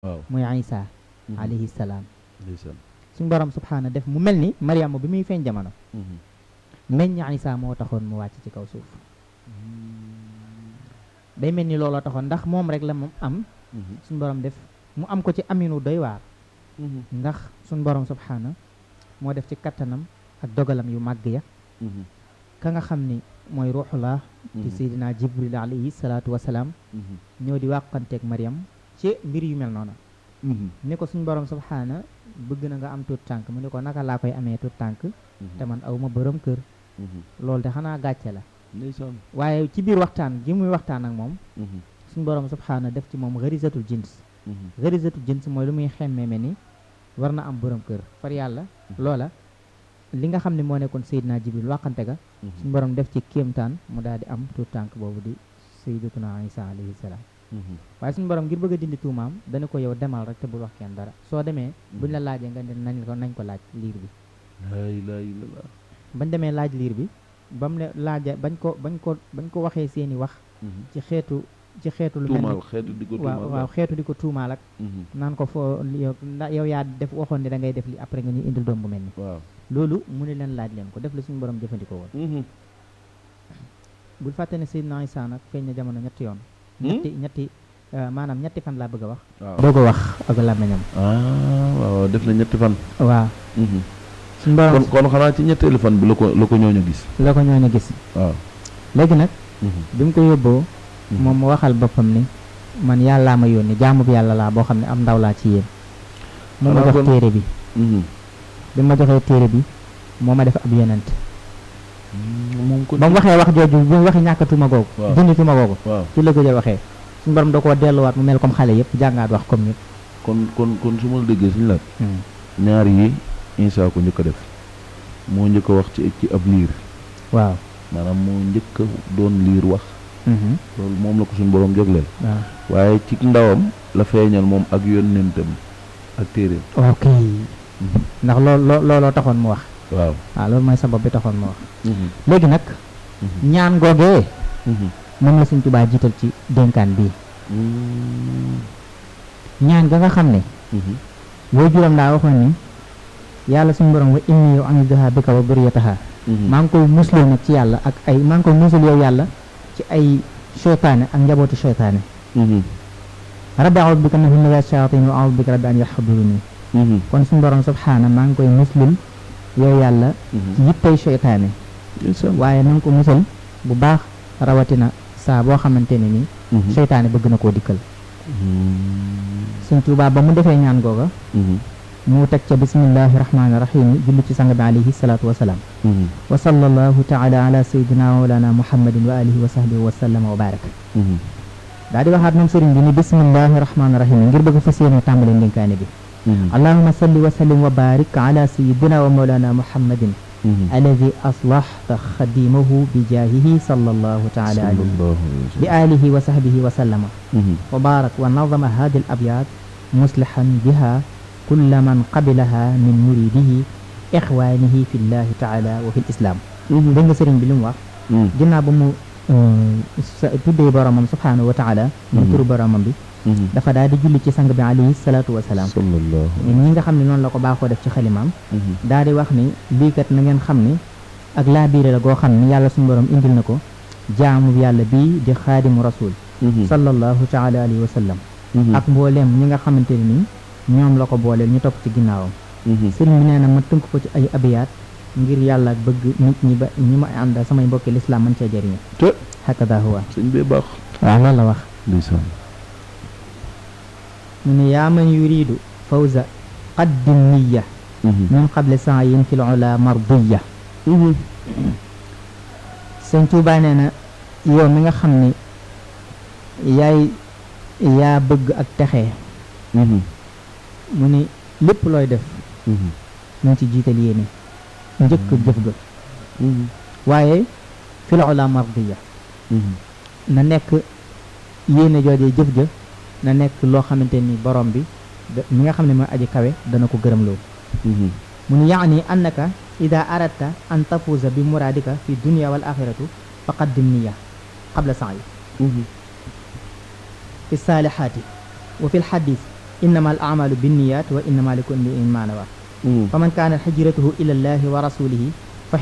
waaw muy Isa alayhi salaam. ndeysaan. suñ borom subhaana def mu mel ni Mariama bi muy feeñ jamono meññ Isa moo taxoon mu wàcc ci kaw suuf day mel ni looloo taxoon ndax moom rek la moom am suñ borom def mu am ko ci aminu doy waar ndax suñ borom subhaana moo def ci kattanam ak dogalam yu màgg ya ka nga xam ni mooy ruuxullah ci seydina jibril alayhi salaatu wasalaam ñëw di wàqanteeg Mariam ci mbir yu mel noonu ni ko suñ borom subhaana bëgg na nga am tuut tànk mu ni ko naka laa koy amee tuut tànk te man aw ma borom kër loolu de xanaa gàcce la ndeysaan. waaye ci biir waxtaan gi muy waxtaan ak moom suñ borom subhaana def ci moom xarisatul jins xarisatul jins mooy lu muy xemmee me ni war na am borom kër far yàlla loola li nga xam ne moo nekkoon Seydina Jibril waxante ga suñu borom def ci kéemtaan mu daal di am tuut tànk boobu di Sayyidatuna Isa alayhi salaam waaye suñu borom ngir bëgg a dindi tuumaam dana ko yow demal rek te bul wax kenn dara soo demee buñ la laajee nga ne nañ ko laaj liir bi laa ilaaha illallaah. bañ demee laaj liir bi ba mu ne laaja bañ ko waxee seeni wax ci xeetu lu mel tuumaal xeetu di ko tuumaal waaw xeetu di ko tuumaal ak naan ko foo yow yaa def waxoon ne da ngay def li après nga ñuy indil doom bu mel ni waaw loolu mu ne leen laaj leen ko def la suñu borom jëfandikoo woon bul fàtte ne Seydina Isa nag feeñ na jamono ñetti yoon ñetti maanaam ñetti fan laa bëgg a wax doog a wax ak làmmiñam waaw def na ñetti fan waaw suñu borom kon xanaa ci ñetteelu fan bi la ko ñooñu gis waaw léegi nag bi mu ko yóbboo moom mu waxal boppam ni man yàllaa ma yónni jaamu bi yàlla laa boo xam ne am ndaw laa ci yéen mu ma jox téere bi bi ma joxee téere bi moo ma def ab yonent ba mu waxee wax jooju bi mu waxee ñàkkatuma googu dindituma googu ci la gëj a waxee suñu borom da koo delluwaat mu mel comme xale yëpp jàngaat wax comme ñëpp kon su ma la déggee suñu laaj ñaar yi Isa ko njëkk a def moo njëkk a wax ci ab liir waaw maanaam moo njëkk a doon liir wax loolu moom la ko suñu borom jagleel waaye ci ndawam la feeñal moom ak yónnentam ak téeréem ok ndax looloo taxoon mu wax waaw loolu mooy sabab bi taxoon mu wax léegi nag ñaan googee moom la Sëñ Tuubaa jiital ci dénkaan bii ñaan ga nga xam ne waajuram daa waxoon ni yàlla suñu borom wa inni yow u'iiduhaa bika wa durriyyatahaa maa ngi koy musloo nag ci yàlla ak ay maa ngi koy musul yow yàlla ci ay seytaane ak njabootu seytaane rabbi a'uudu bika min hamazaati shayaatiin wa a'uudu bika rabbi an yahduruun kon suñu borom subhaana maa ngi koy muslul yow yàlla ci yittay seytaane waaye na nga ko musal bu baax rawatina saa boo xamante ne ni seytaane bëgg na koo dikkal Sëñ Tuubaa ba mu defee ñaan googa mu teg ca bismillahi rahmaani rahim julli ci sang bi alayhi salaatu wa salaam wa sallallahu taala ala sayyidina wa mawlana muhammadin wa alihi wa sahbihi wa sallama wa baraka daa di waxaat moom sëriñ bi ni bismillahi rahmaani rahim ngir bëgg fas yéene tàmbale ndénkaane bi allahumma salli wa sallim wa barik ala sayyidina wa mawlana muhammadin alladi aslahta xadimahu bi jaahihi sallallahu taala alayhi bi alihi wa sahbihi wa sallama wa barak wa nazama hadi al abyad muslihan biha kulla man qabilaha min muridihi ixwaanihi fi llahi taala wa fi l islam dégg nga sëriñ bi li mu wax ginnaaw ba mu tuddee boromam subhaanahu wa taala mu turu boromam bi dafa daal di julli ci sang bi alayhi salaatu wa salaam ñi nga xam ne noonu la ko baaxoo def ci xalimaam daal di wax ni lii kat na ngeen xam ni ak laa biire la goo xam ni yàlla suñu borom indil na ko jaamu yàlla bii di xaadimu rasul sallallahu taala alayhi wa sallam ak mbooleem ñi nga xamante ne ni ñoom la ko booleel ñu topp ci ginnaawam sëriñ bi nee na ma tënk ko ci ay abiyaat ngir yàlla bëgg nit ñi ba ñi ma àndal samay mbokki lislaam man cee jëriñu te hakada huwa sëñ bee baax waaw loolu la wax ndeysaan mu ne yaa man yuridu fawza qaddim niya min qable sa'yin fil ula mardiya sëñ Tuubaa nee na yow mi nga xam ni yaa bëgg ak texe mu ni lépp looy def mu ngi ci jiital yéene njëkk jëf ga waaye fil ula mardiya na nekk yéene joojee jëf ja na nekk loo xamante ni borom bi mi nga xam ne mooy aji kawe dana ko gërëm loo mu ni yaani annaka ida aradta an tafuuza bi muraadika fi dunia wal axiratu fa qaddim niya qabla sa'yi fi saalihaati wa fi lxadis innama al amalu binniyat wa innama li kulli imrin ma nawa fa man kaanat hijratuhu ila llahi wa rasulihi fa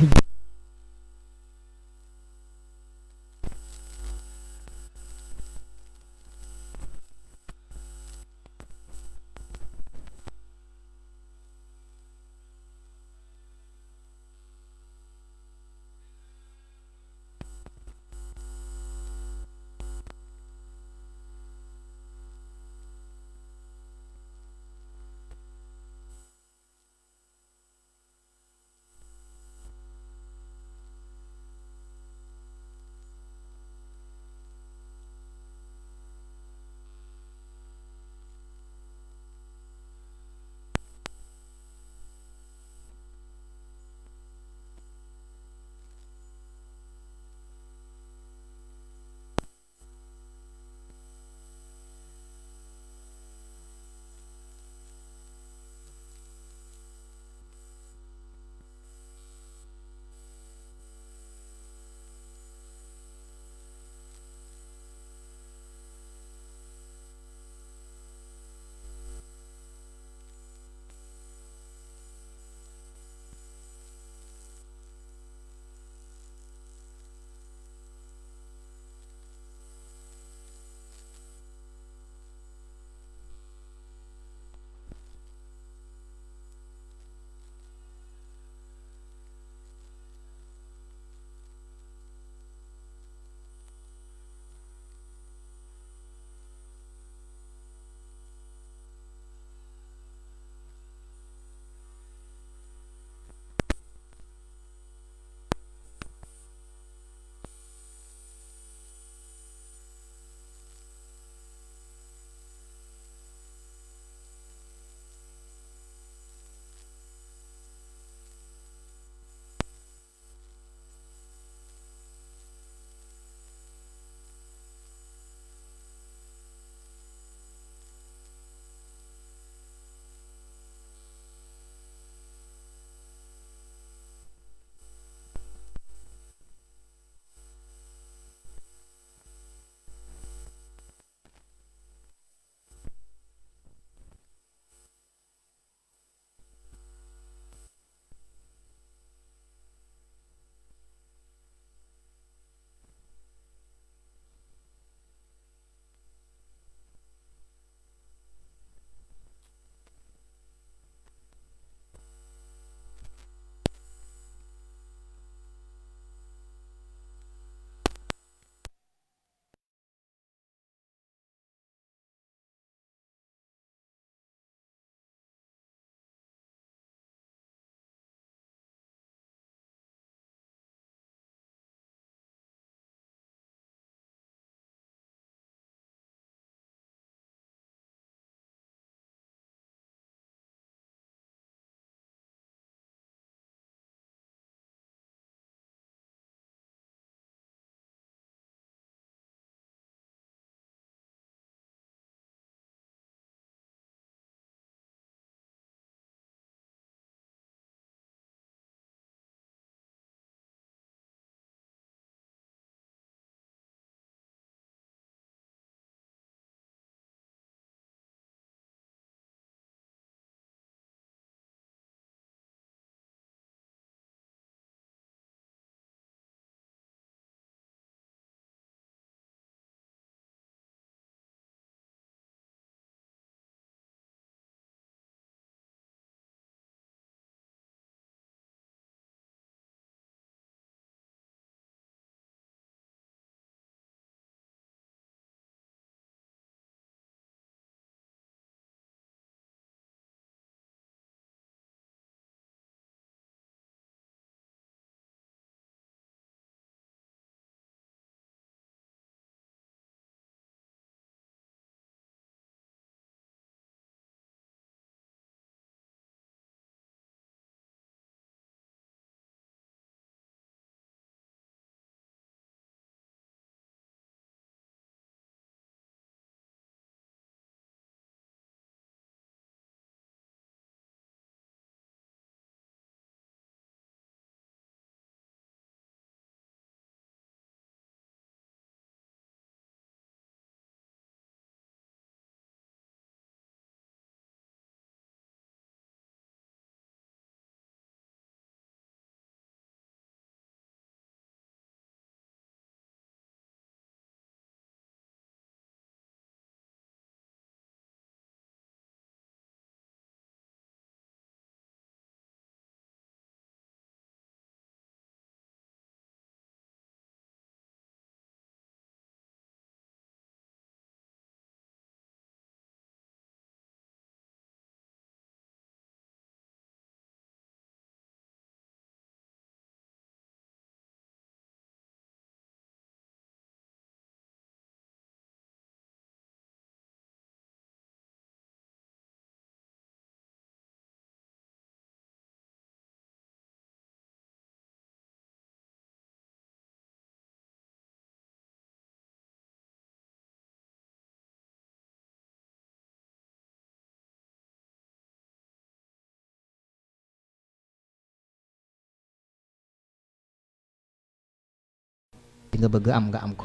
li nga bëgg am nga am ko.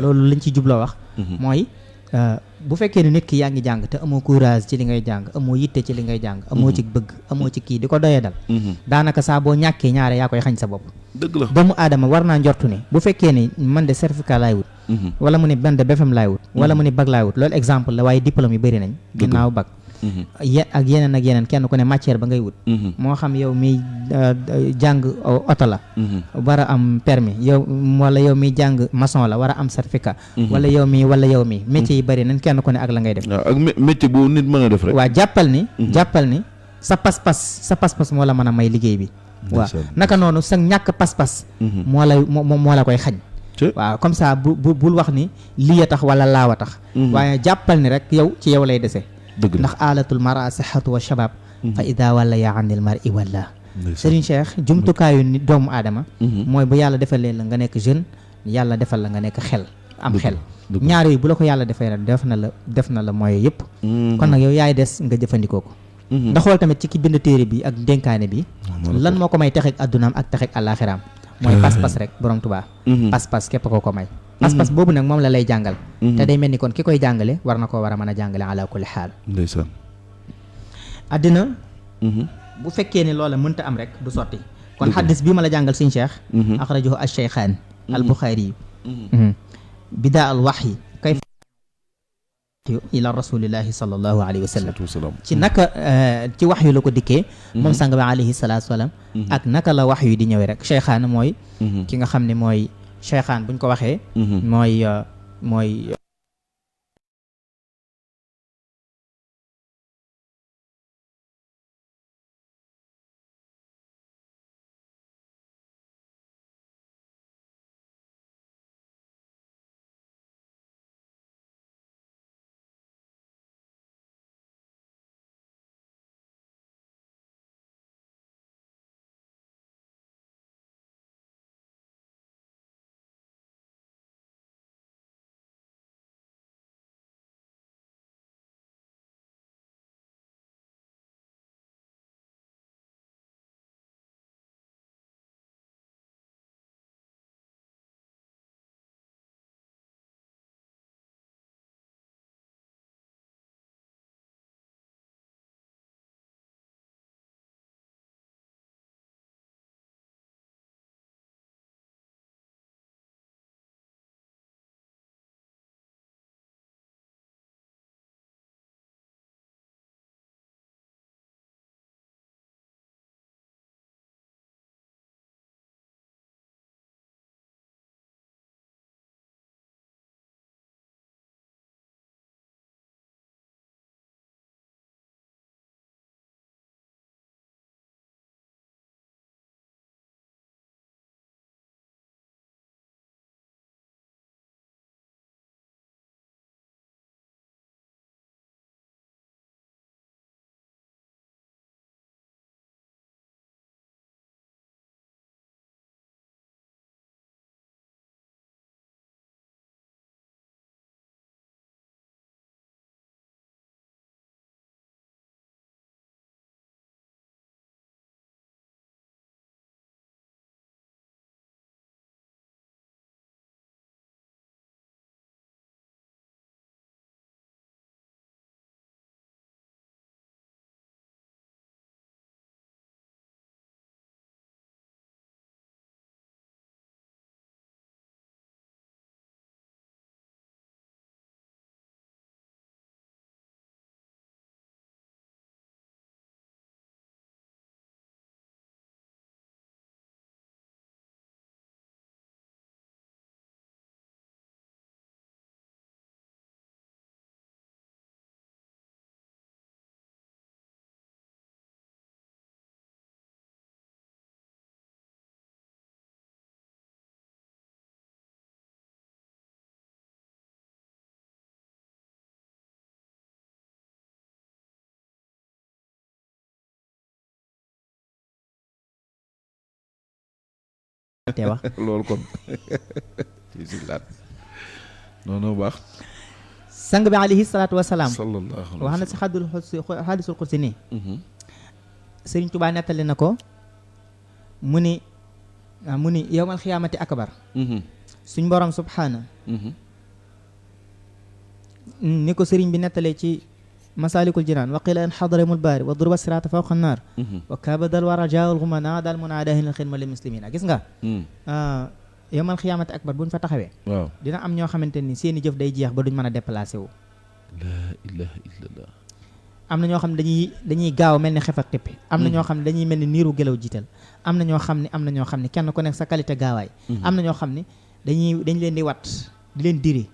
loolu lañ ci jubloo wax mooy bu fekkee ne nit ki yaa ngi jàng te amoo courage ci li ngay jàng amoo yitte ci li ngay jàng amoo ci bëgg amoo ci kii di ko doyee dal daanaka saa boo ñàkkee ñaare yaa koy xañ sa bopp. dëgg la doomu aadama war naa njortu ne bu fekkee ne man de certificat laay wut wala mu ne man de BFEM laay wut wala mu ne bac laay wut loolu exemple la waaye diplôme yi bëri nañ ginnaaw bac ak yeneen kenn ku ne matière ba ngay wut moo xam yow miy jàng oto la war a am permis yow wala yow miy jàng maçon la war a am certificat wala yow mi métier yi bëri nañ kenn ku ne ak la ngay def ak métier bu nit mën a def rek waaw jàppal ni sa pas-pas moo la mën a may liggéey bi waaw naka noonu sa ñàkk pas-pas moo la koy xañ waaw comme ça bul wax ni lii a tax wala laaw a tax waaye jàppal ni rek yow ci yow lay dese ndax aalatul mara sihatu wa shabab fa ida walla yaa anil mar i walla Serigne Cheikh jumtukaayu ni doomu aadama mooy bu yàlla defalee la nga nekk jeune yàlla defal la nga nekk xel am xel ñaar yooyu bu la ko yàlla defee rek def na la mooy yëpp kon nag yow yaay des nga jëfandikoo ko nga xool tamit ci ki bind téere bi ak dénkaane bi lan moo ko may texeeg addunaam ak texeeg àllaaxiraam mooy pas-pas rek borom Tuubaa pas-pas képp ko may pas-pas boobu nag moom la lay jàngal te day mel ni kon ki koy jàngale war na koo war a mën a jàngale ala kulli xaal ndeysaan àddina bu fekkee ne loola mënta am rek du sotti kon xaddis bii ma la jàngal Sëñ Cheikh axrajahu ash-shaykhaan al-Buxaari bidaa al waxyi kay ila rasulillahi sallallahu alayhi wa sallam ci naka ci wax yu la ko dikkee moom sang bi alayhi salaatu wasalaam ak naka la wax yu di ñëwee rek shaykhaan mooy ki nga xam ne mooy shaykhaan buñ ko waxee mooy te wax loolu kon ci laat noonu baax sang bi alayhi salaatu wasalaam sallallahu wax na si xadisul xudsi nii Sëriñ Tuubaa nettali na ko mu ni yowmal xiyaamati akbar suñ borom subhaana ni ko sëriñ bi nettalee ci masaalikul jinaan wa qila in xadaramul baari wa durba siraata fawqa naar wa kaabadal wara jaawul xumana daal mun aadahin xidma lil muslimina gis nga yawmal xiyaamati akbar buñ fa taxawee waaw dina am ñoo xamante ni seeni jëf day jeex ba duñ mën a déplacé wu laa ilaha illallah am na ñoo xam ne dañuy gaaw mel ni xef ak téppi am na ñoo xam ne dañuy mel ni niiru gelaw jiital am na ñoo xam ne kenn ku nekk sa qualité gaawaay am na ñoo xam ne dañ leen di wat di leen diri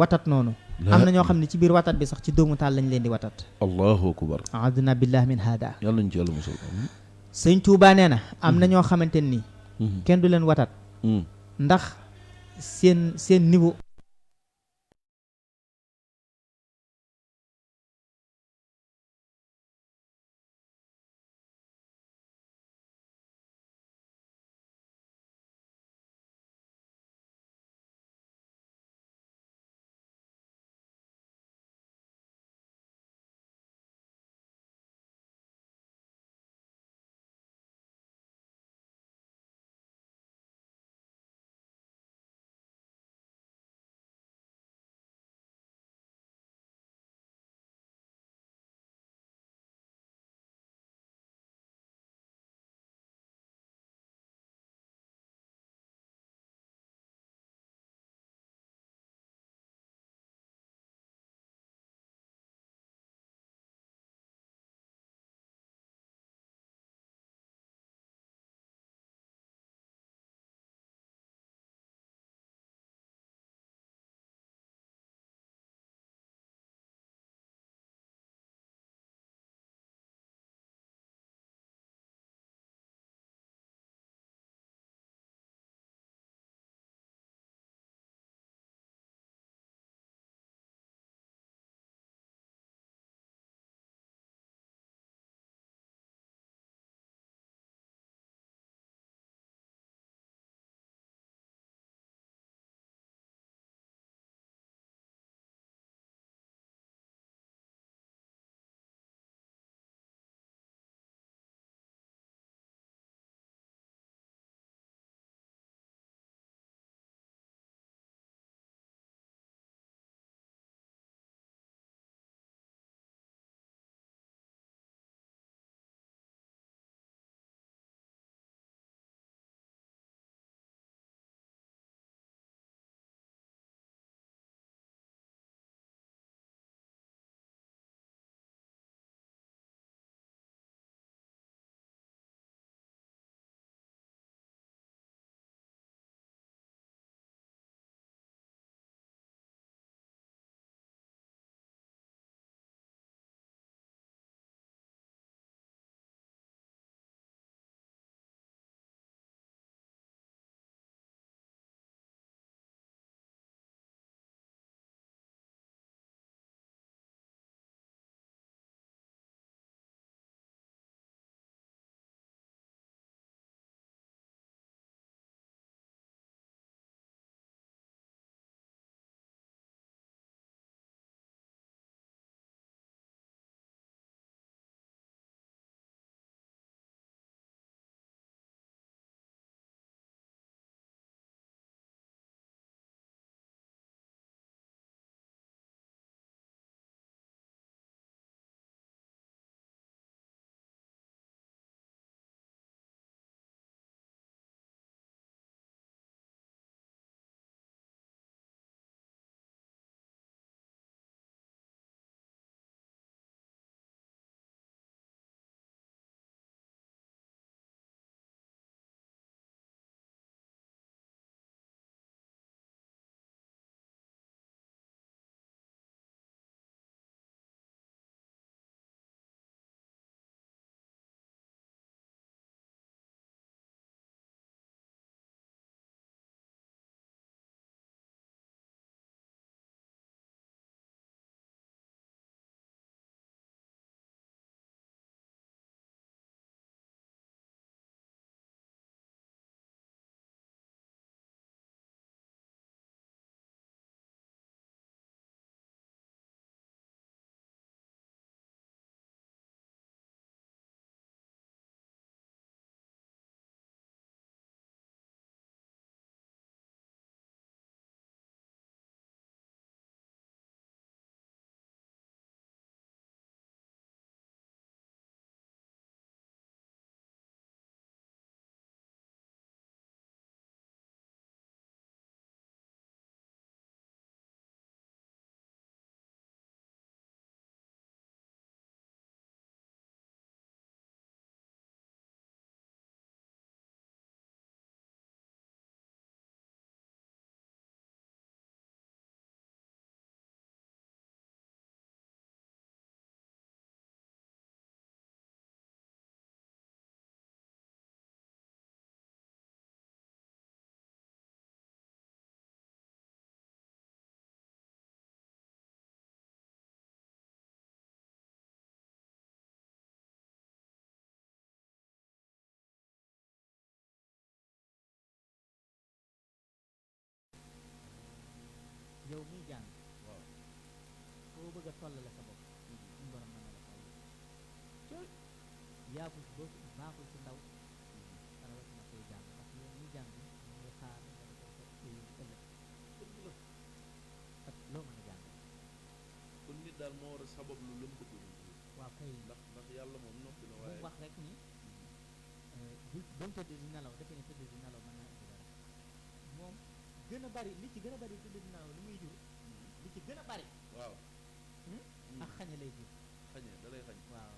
watat noonu am na ñoo xam ne ci biir watat bi sax ci doomu taal lañ leen di watat allahu akbar aaduna billah min hada yàlla nañ ci yàlla musal sëñ Tuubaa nee na am na ñoo xamante ni kenn du leen watat ndax seen niveau tollale sa bopp suñu borom mën na la fay cooy yaafus boo baaxul ci ndaw rawatina koy jàng parce que yéen ñi jàng ñu ngi xaar nga defal sa téye ëllëg ak loo mën a jàng kon nit daal moo war a sabab lu lëm bëgg waaw kay ndax yàlla moom noppi na waaye bu wax rek ni ba mu tëdd di nelaw defe ne tëdd di nelaw mën naa indi dara moom gën a bari li ci gën a bari tëdd di nelaw li muy jur li ci gën a bari waaw ak xañe lay jur xañe da lay xañ waaw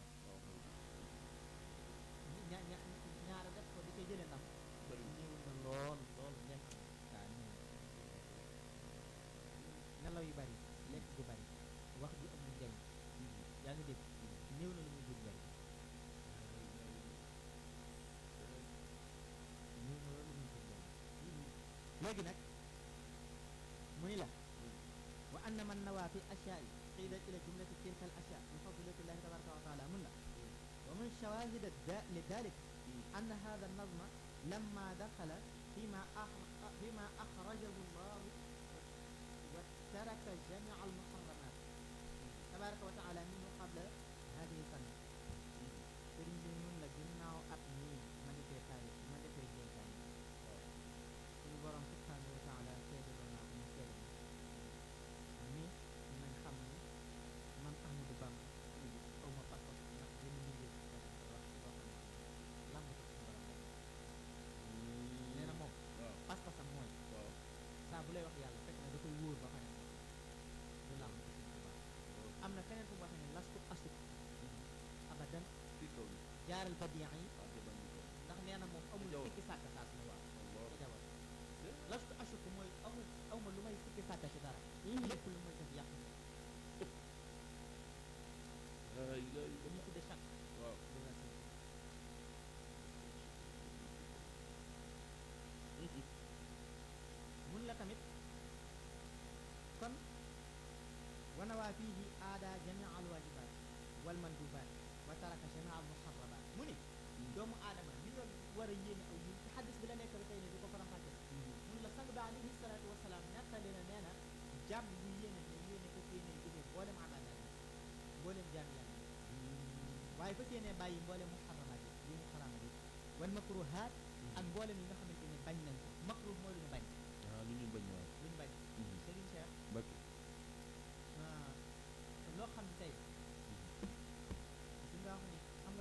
ñaara def ko di koy jëlee ndam ñëwul na lool ngeen am waaw ñëw nelaw yu bari lekk gu bari wax ju amul njariñ yaa ngi dégg néew na lu muy jur njariñ néew na loolu lu muy jur njariñ léegi nag mu ni la wa anna man nawaa fi ashyaai qiila ila jumlati tilka al ashyaa min fadlatillahi tabaraka wa taala mun la wa min shawahid li dalik anna hada an-nazma lamma dakhala fima akhrajahu Allah wa taraka jami'a al-muharramat tabaraka wa taala minhu qabla hadihi sanna sëriñ bi mun la ginnaaw at nii ma defee taarif ma defee dénkaan suñu borom subhanahu wa taala seedaloo naa mu seede ni nañ xam ni man Ahmadou Bamba aw ma pas ndax gën a liggéey ci wax loo xam ne lamb ko suñu borom rek nee na moom pas-pasam mooy saa bu lay wax yàlla fekk na da koy wóor ba pare du lamb ko suñu borom am na feneen fu mu waxee ne lastu asuk abadan jaaral badiyan yi ndax nee na moom amul sikki sàkk saa su ne waaw jawal lastu asuk mooy aw ma lu may sikki sàkk ci dara lépp lu may def yàq ñu tudde chaque waaw mun la tamit kon wanawaa fiihi aada jamia al wajibat wal mandubat wa taraka jamia al muharramat mu ni doomu aadama li nga war a yéene aw yi ci xaddis bi la nekk tey ne di ko faram-fàcce mun la sang ba alayhi salaatu wasalaam nettali na nee na jàmm bu yéene ne yéene ko yéene jëfee mboolem abadat mboolem jaam yàlla waaye fa yéene bàyyi mboolem muharramat yi mu xaraamal yi wal makruhaat ak mboolem yi nga xamante ne bañ nañ ko makruh mooy lu ñu bañ lu ñu bañ waaw lu ñu bañ Serigne Cheikh Mbacke loo xam ne tey nga wax ni xam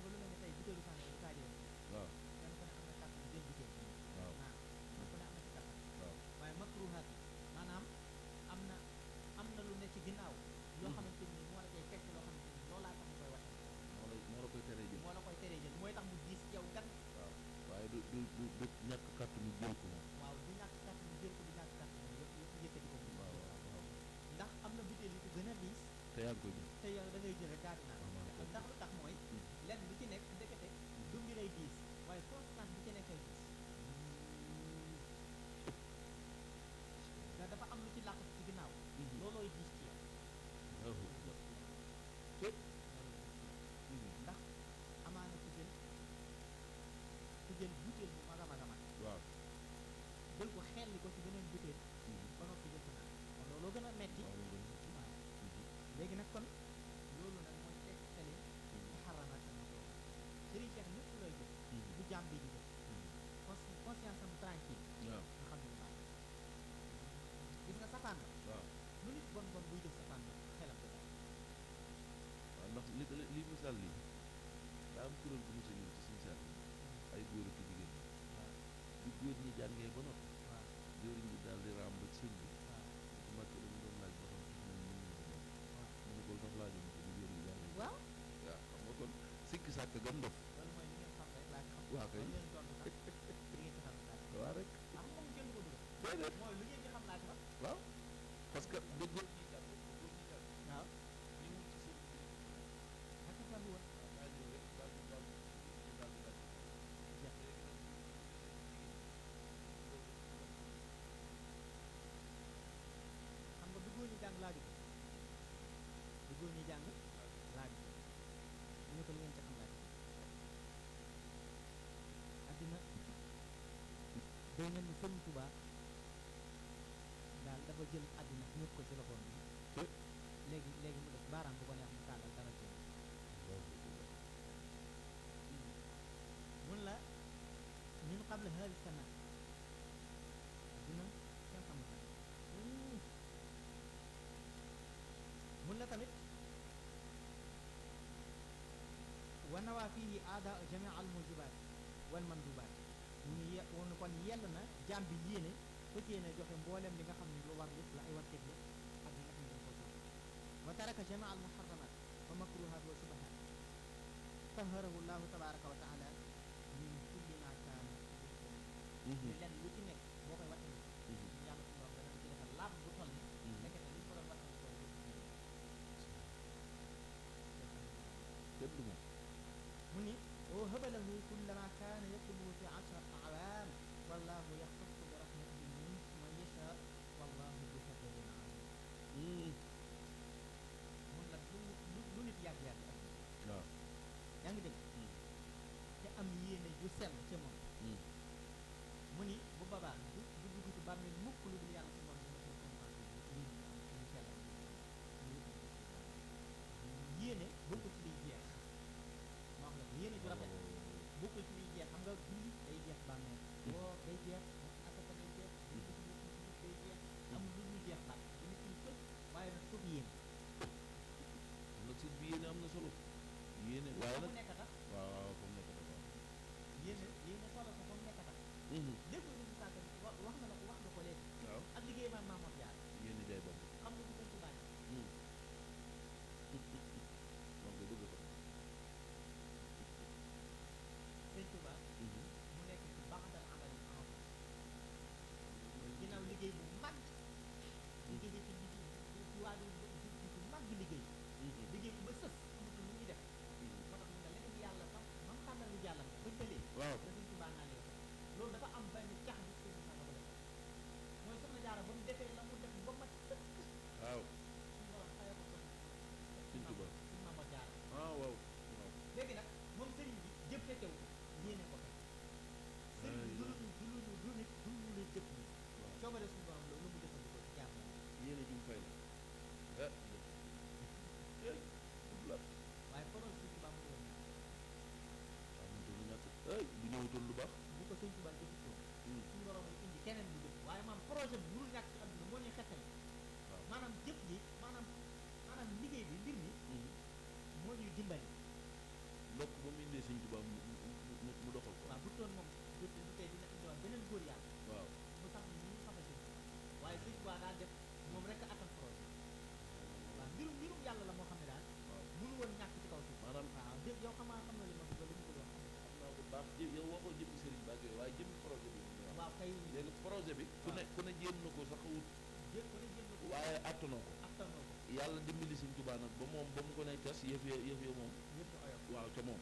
nga lu mel ne tey butéelu sànq bu taajee waaw kenn ku ne am na kàttan jël butéel waaw kenn ku ne am na ci kàttan waaw waaye makruhaat maanaam am na lu ne ci ginnaaw loo xamante ni moo la koy fekk loo xamante ni loolaa tax mu koy waxe moo la koy teree jël mooy tax mu diis yow gan waaw waaye du ñàkk kàttan ñu jël ko moom waaw du ñàkk kàttan ñu jël ko du ñàkk kàttan yëpp yëkkati ko waaw ndax am na butéel yi ko gën a diis te yaa ngi koy jël te yow da ngay jël rek daal di naan ndax lu tax mooy lenn lu ci nekk ndekete du ngi lay diis waaye constance bi ci nekk ay diis da dafa am lu ci làq ci ginnaaw loolooy diis ci yow ndax amaana ku jël butéel bu mag a mag a mag waaw jël ko xelli ko ci beneen butéel ba noppi jël ko naan kon looloo gën a metti waaw léegi nag kon loolu nag mooy teg tele muharramat sama ko Serigne Cheikh lépp looy jël bu jàmm bi di jël conscience am tranquille waaw nga xam ne baax gis nga safaan ba waaw lu nit bon bon buy jël safaan ba xelam ko daal waaw ndax li misaal lii daa am kuréel bu mos a ñëw ci suñu saal ay góor ak jigéen waaw bu góor ñi jàngee ba noppi waaw jëwriñ bi daal di raam ba sëñ bi waaw bu mag dañu doon laaj ba xam mu ne ko sax laajoo ma ko bu jëwriñ jàngee waaw waaw xam nga kon sikki sàkk gam ndof loolu mooy li ngeen xam rek laa ci xam waaw kay loolu ngeen doon sax li ngeen ci xam laa ci waaw rek xam moom kenn ko dugal déedéet mooy lu ngeen ci xam laa ci xam waaw parce que da góor ñi jàng waaw ñu ngi ci seen ak ci xam woon waaw daa ñëw rek daal di laaj xam nga bëggoon ñu jàng laaju ko bëggoon ñu jàng laaju ñu ne ko lu ngeen ci xam laaj addina day mel ni Sëriñ Tuubaa daal dafa jël addina ñëpp ko ci loxoom bi léegi mu def baaraam bu ko neex mu tàllal dara ci mun la min qabla haadi sana dina kenn xamul sax mun la tamit wa nawaa fiihi aadaa jamii al mujibaat wal mandubaat woon kon yell na jaam bi yéene fas yéene joxe mboolem li nga xam ne lu war lépp la ay war teg la ak li nga xam ne dañ ko soxla wa taraka jamii al muharramaat wa makruhaat wa subahaat taharahu llahu tabaraka wa taala min kulli ma kaana lenn lu ci nekk boo koy waxee yàlla suñu borom dana ci defal laab bu toll ni nekkete li ko doon waxee ko kenn du moom mu ni wa habalahu kulla ma kaana yatlubu fi 10 a'waam wallahu yaxtassu bi rahmatihi man yashaa wallahu du fadlin aziim mun nag lu nit yàgg-yàgg ak waaw yaa ngi dégg te am yéene ju sell ca moom mu ni bu babaa du dugg ci bàmmeel mukk lu dul yàlla si moom dina ko compensé ñu sell yéene bokkul ci liy jeex ma wax la ko yéene ju rafet bokkul ci liy jeex xam nga julli day jeex bàmmeel woor day jeex asaka day jeex day jeex amul lu ñuy jeex baat dina ci fëpp waaye nag foog yéene am na sëñ bi yéene am na solo yéene waaye nag nekk tax waaw fa mu nekk tax waaw yéene solo ko fa mu nekk tax lépp lu ñu sànq wax na la ko wax nga ko léegi waaw ak liggéey man Mamour Diarra yéene jaay boobu xam nga ko ci bàyyi moom de dëgg ko sëñ Touba mu nekk ci baxdal amal yi en ginnaaw liggéey bu mag liggéey ci waaju bu mag bi liggéey bu ba sës amatul lu ñuy def moo tax mu ne leneen yàlla sax mam xànnal lu jàllam bañ tëlee waaw te sëñ Touba naa lee loolu dafa am benn cax bi sëñ Touba ko def mooy soxna Jaara ba mu defee la mu def ba mat sëkk waaw suñu borom xayoo ko soxna sëñ Touba suñu Mamour Diarra waaw waaw waaw léegi nag moom sëriñ bi jëf fekkewu yéene ko fekk sëriñ bi du nit du lu jëf ni coobare suñu borom loolu lu mu jëfandikoo ci jàmm yéene jum fay la waaye konoon sëñ Tuubaa mu doon waaw mu doon ñàkk bu ñëwutoon lu baax bu ko sëñ Tuubaa jëfandikoo suñu borom yi indi keneen bu jëf waaye maanaam projet bi mënul ñàkk ci àdduna moo ñuy xettali maanaam jëf ji maanaam liggéey bi mbir mi moo ñuy dimbali ndokk ba mu indee sëñ Tuubaa mu doxal ko waaw bu toon moom du tey dina indiwaat beneen góor yàlla waaw mu sax ni ñu saxal sëñ Tuubaa waaye sëñ Tuubaa daal def moom rek attan projet waaw mbirum yàlla la moo xam ne daal mënu woon ñàkk ci kaw suuf maanaam waaw jëf yow xam li ma bëgg li mu ko doon xam naa ko baax yow waxoo jëmmi sëriñ Ba yooyu waaye jëmmi projet bi waaw kay léegi projet bi ku ne jéem na ko sax wut ku ne jéem na ko waaye attanoo ko yàlla dimbali sëñ Tuubaa nag ba mu ko ne cas yëf ya moom waaw ca moom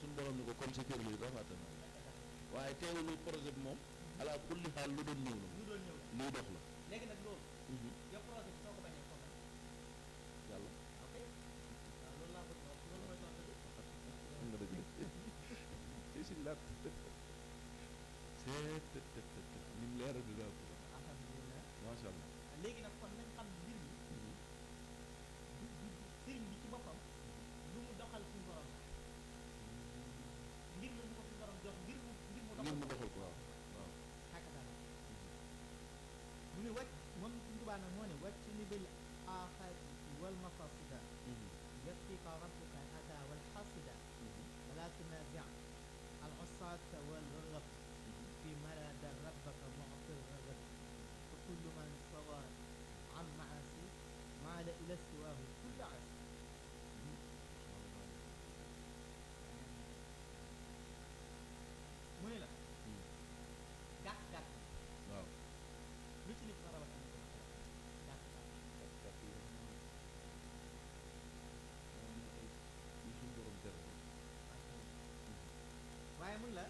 suñu borom ni ko comme sa kër li rafaata na waaye teewulu projet bi moom ala kulli xaal lu doon ñëw la luy dox la léegi nag loolu yow projet bi soo ko bañee foofu yàlla ok waaw loolu laa bëgg wax loolu mooy tontu bi nga dëgg de si laat ni mu leer di daal alhamdulilah macha allah léegi nag kon nañ xam mbir mi sëriñ bi ci boppam lu mu doxal suñu borom la mbir mu ko suñu borom jox ngir mu doxal ko waaw xakkataa mu ne wàcc moom suñu Tuubaa nag moo ne wàcc ni bil aafaati wal mafasida yakfika rabbuka ada wal xasida wala tunazi al usaata wal ragab fi marada rabbaka mu'ti ragab fa kullu man sawa an maasi maala ila siwaahu kulla asi mu ne la gàtt waaw lu ci nit ma rawatina ko gàtt yi suñu borom tere waaye mun la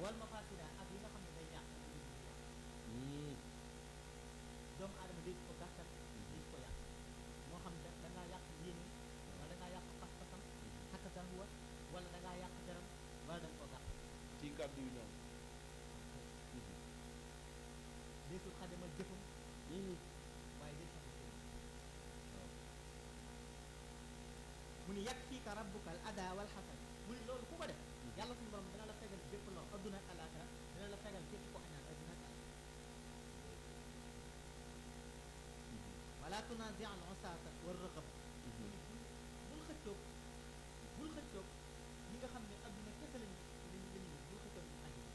wal ma fasida ak yi nga xam ne day yàq doomu aadama dégg ko gàttal dégg ko yàq moo xam da ngaa yàq yéene wala da ngaa yàq pas-pasam xakkatan huwa wala da ngaa yàq deram wala da nga ko gàtt ci kàddu yu ñoom deesul xadama jëfam waaye deesul xadama jëfam yakfika rabbuka al ada wal xasad mu ni loolu ku ko def yàlla suñu borom dina la fegal bépp lor adduna ak alaxira dina la fegal képp ko añaan adduna ak alaxira wala tunazi al usata war rëqab mu ni bul xëccoog ñi nga xam ne adduna kese lañu bul xëccoog ñu àddina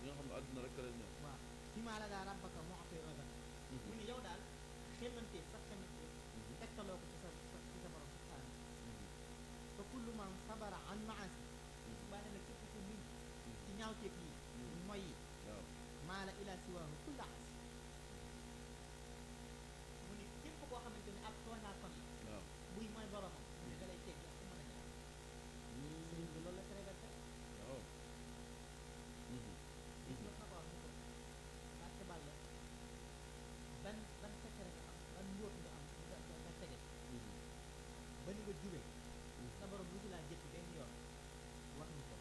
ñi nga xam ne àdduna rek leen ñor waaw si maa la daa rabbaka moo afee ragal mu ni yow daal xemmantee sax xemmantee tegtaloo ko ci sa borom subhaanahu fa kullu man sabara an maasi baa ne nag képp ku muñ ci ñaawteef yi moy yi maala ila siwaahu kulla asi mu ni képp koo xamante ni ab tooñaa kon la buy mooy boromam mu ne da lay teg fu mën a jaar sëriñ bi loolu la prévete waaw gis nga ko wax ni ko laajte bal la ban secret nga am ban mbóot nga am nga tege ba ni nga jubee sa borom lu ci laa jëkk benn yoon wax ñu ko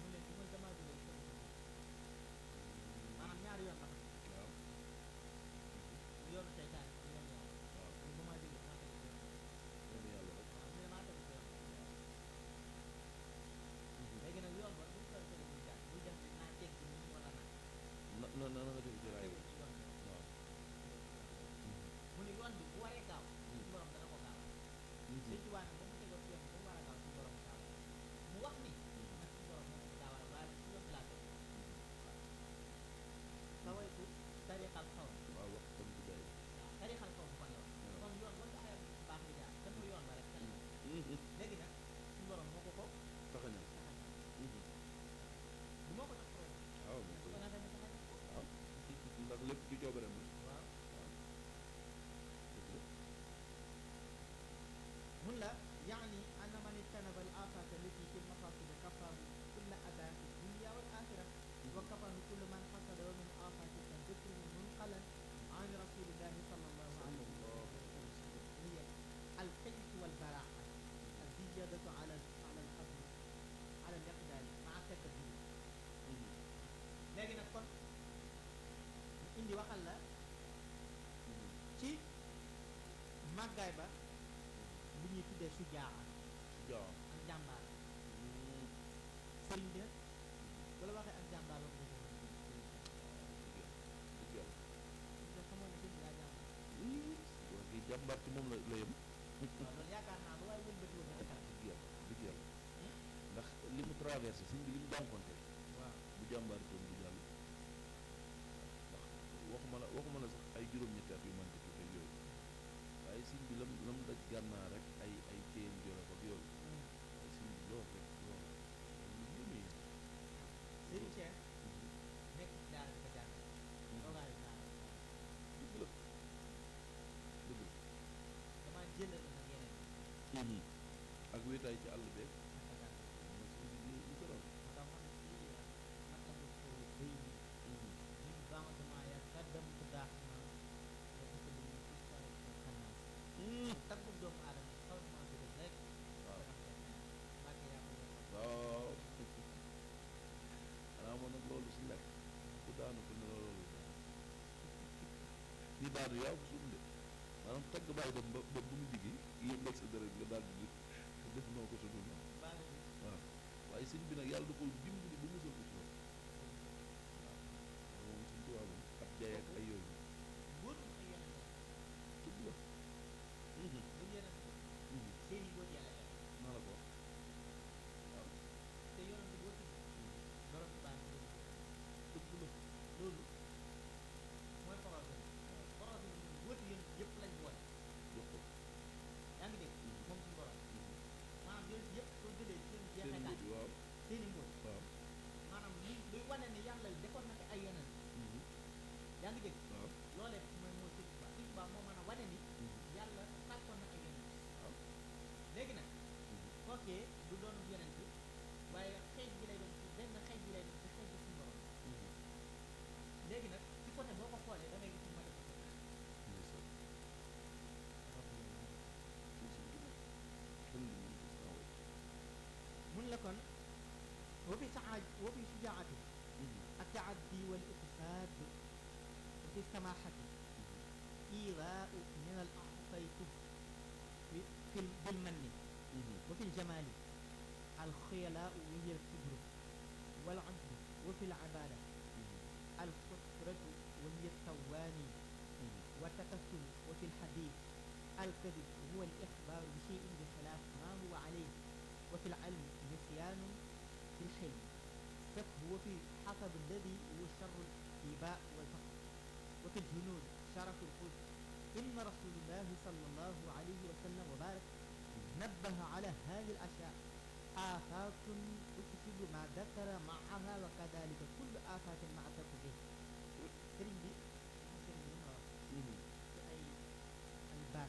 mu leen bu mooy damaa jubee maanaam ñaari yoon la xam yoonu seytaane ak yoonu yàlla mu ba maa jubee maa tege yoonu yàlla rek waaw mu ne maa tege yoon léegi nag yoon ba bu ñu koy tege muy jaar buy dem ci naa teg ci ni mu war a naan na nga teg ci raay tegu ci yoon waaw mu ne yoon bi bu waree gaaw suñu borom dana ko gaaw sëñ Tuubaa ne ba mu tegoon ci yoon bi ba mu war a gaaw suñu borom gaaw mu wax ni nag suñu borom moo ko gaawal waaye ci yoon bi laa teg sawaytu tariqal xaw waaw wax tam ci day waaw tariqal xaw bu kon yoon kon yoon ba nga xayam baax nga jaar te muy yoon ba rek léegi nag suñu borom moo ko taxañal bu moo ko jox problème waaw su ko neexee mu taxañal ko waaw ndax lépp ci coobareem la waaw mun la yaani anna man ijtanaba al afat allati fi l maqasid kafahu kulla ada fi dunya wal axira wa kafahu kullu man xasada wa min afati ka dikrin munqalan an rasulillahi sallallahu alayhi wa sallam hiya al kayf wal baraa al ziyadatu ala al xasm ala al iqdari maa takabur léegi nag kon indi waxal la ci màggaay ba bu ñuy tuddee sujaa ak jàmbaar sëriñ bi nag bu la waxee ak jàmbaar ba ko defee xamoon ne sëriñ bi daa jàmbaar wax gi jàmbaar ci moom la yem waaw loolu yaakaar naa ba waaye wëlbati woon na defar dëgg yàlla ndax li mu traversé sëñ bi li mu jànkonte waaw bu jàmbaar toon du jàll ndax waxuma la sax ay juróom-ñetti at yu manqué tuuti ak yooyu waaye sëñ bi lam daj gànnaar rek ay téen jolof ak yooyu waaye sëñ bi loolu rek loolu yéeme sëriñ Cheikh nekk ci daara di ko jàng toogaayu daara dëgg la damaa jëlal nag yeneen ak wéetaay ci àll beeg ak a jàng moo sëñ bi lu ko raw moo tax ma ne fii nag la ko ko béy ñun baaxatuma ya gàddam ko daax ma ya ko ko dum ci sare ko xanaa taggu doomu aadama xaw ma bëgg rek waaw màgg yaa ko yor waaw xanaa moom nag loolu si lekk ku daanu ko ne loolu ñi daanu yaa ko suum de maanaam tagg bàyyi dem ba bu mu jigi yëngal sa dërëb nga daal di def noo ko sa dund baale bi waaw waaye sëñ bi nag yàlla da ko dimbali ba musal ko ci loolu waaw moom suñ tubaab moom ab jaay ak ay yooyu góor ñi ay yeneen dëgg la bu yeneen seen i góor yàlla yor maa la ko wax waaw te yoonam bi boo tudd borom bi baax na dëgg la loolu mooy projet projet bi wóoti yéen yëpp lañ boole jox ko yaa ngi dégg moom suñu borom maanaam yéen yëpp soo jëlee seen seen jeexitaay mbir waaw seen i mbóot waaw maanaam luy wane ne yàlla defoon na fi ay yeneen yaa ngi dégg waaw loolee mooy mooy Sëñ Tuubaa Sëñ Tuubaa moo mën a wane ni yàlla sàkkoon na ay yeneen waaw léegi nag kookee du doon yeneen bi waaye xeej bi lay doon ci benn xeej bi lay doon ci xeej bi suñu borom léegi nag ci côté boo ko xoolee da ngay gis ma def mun la kon wa fi sujaati التعدي والإقصاد وفي السماحة إيغاء من الأعطيت بالمن الجمال الخيلاء وهي الكبر والعجب وفي العبادة الفطرة وهي التواني والتكسل وفي الحديث الكذب هو الإخبار بشيء بخلاف ما هو عليه وفي العلم نسيان في الحلم فقه وفي حسب الذي هو شر الإباء والفقر وفي الجنود شرف الخلق إن رسول الله صلى الله عليه وسلم وبارك نبه على هذه الأشياء آفات تفسد ما ذكر معها وكذلك كل آفات مع تركه سرين بي أي الباب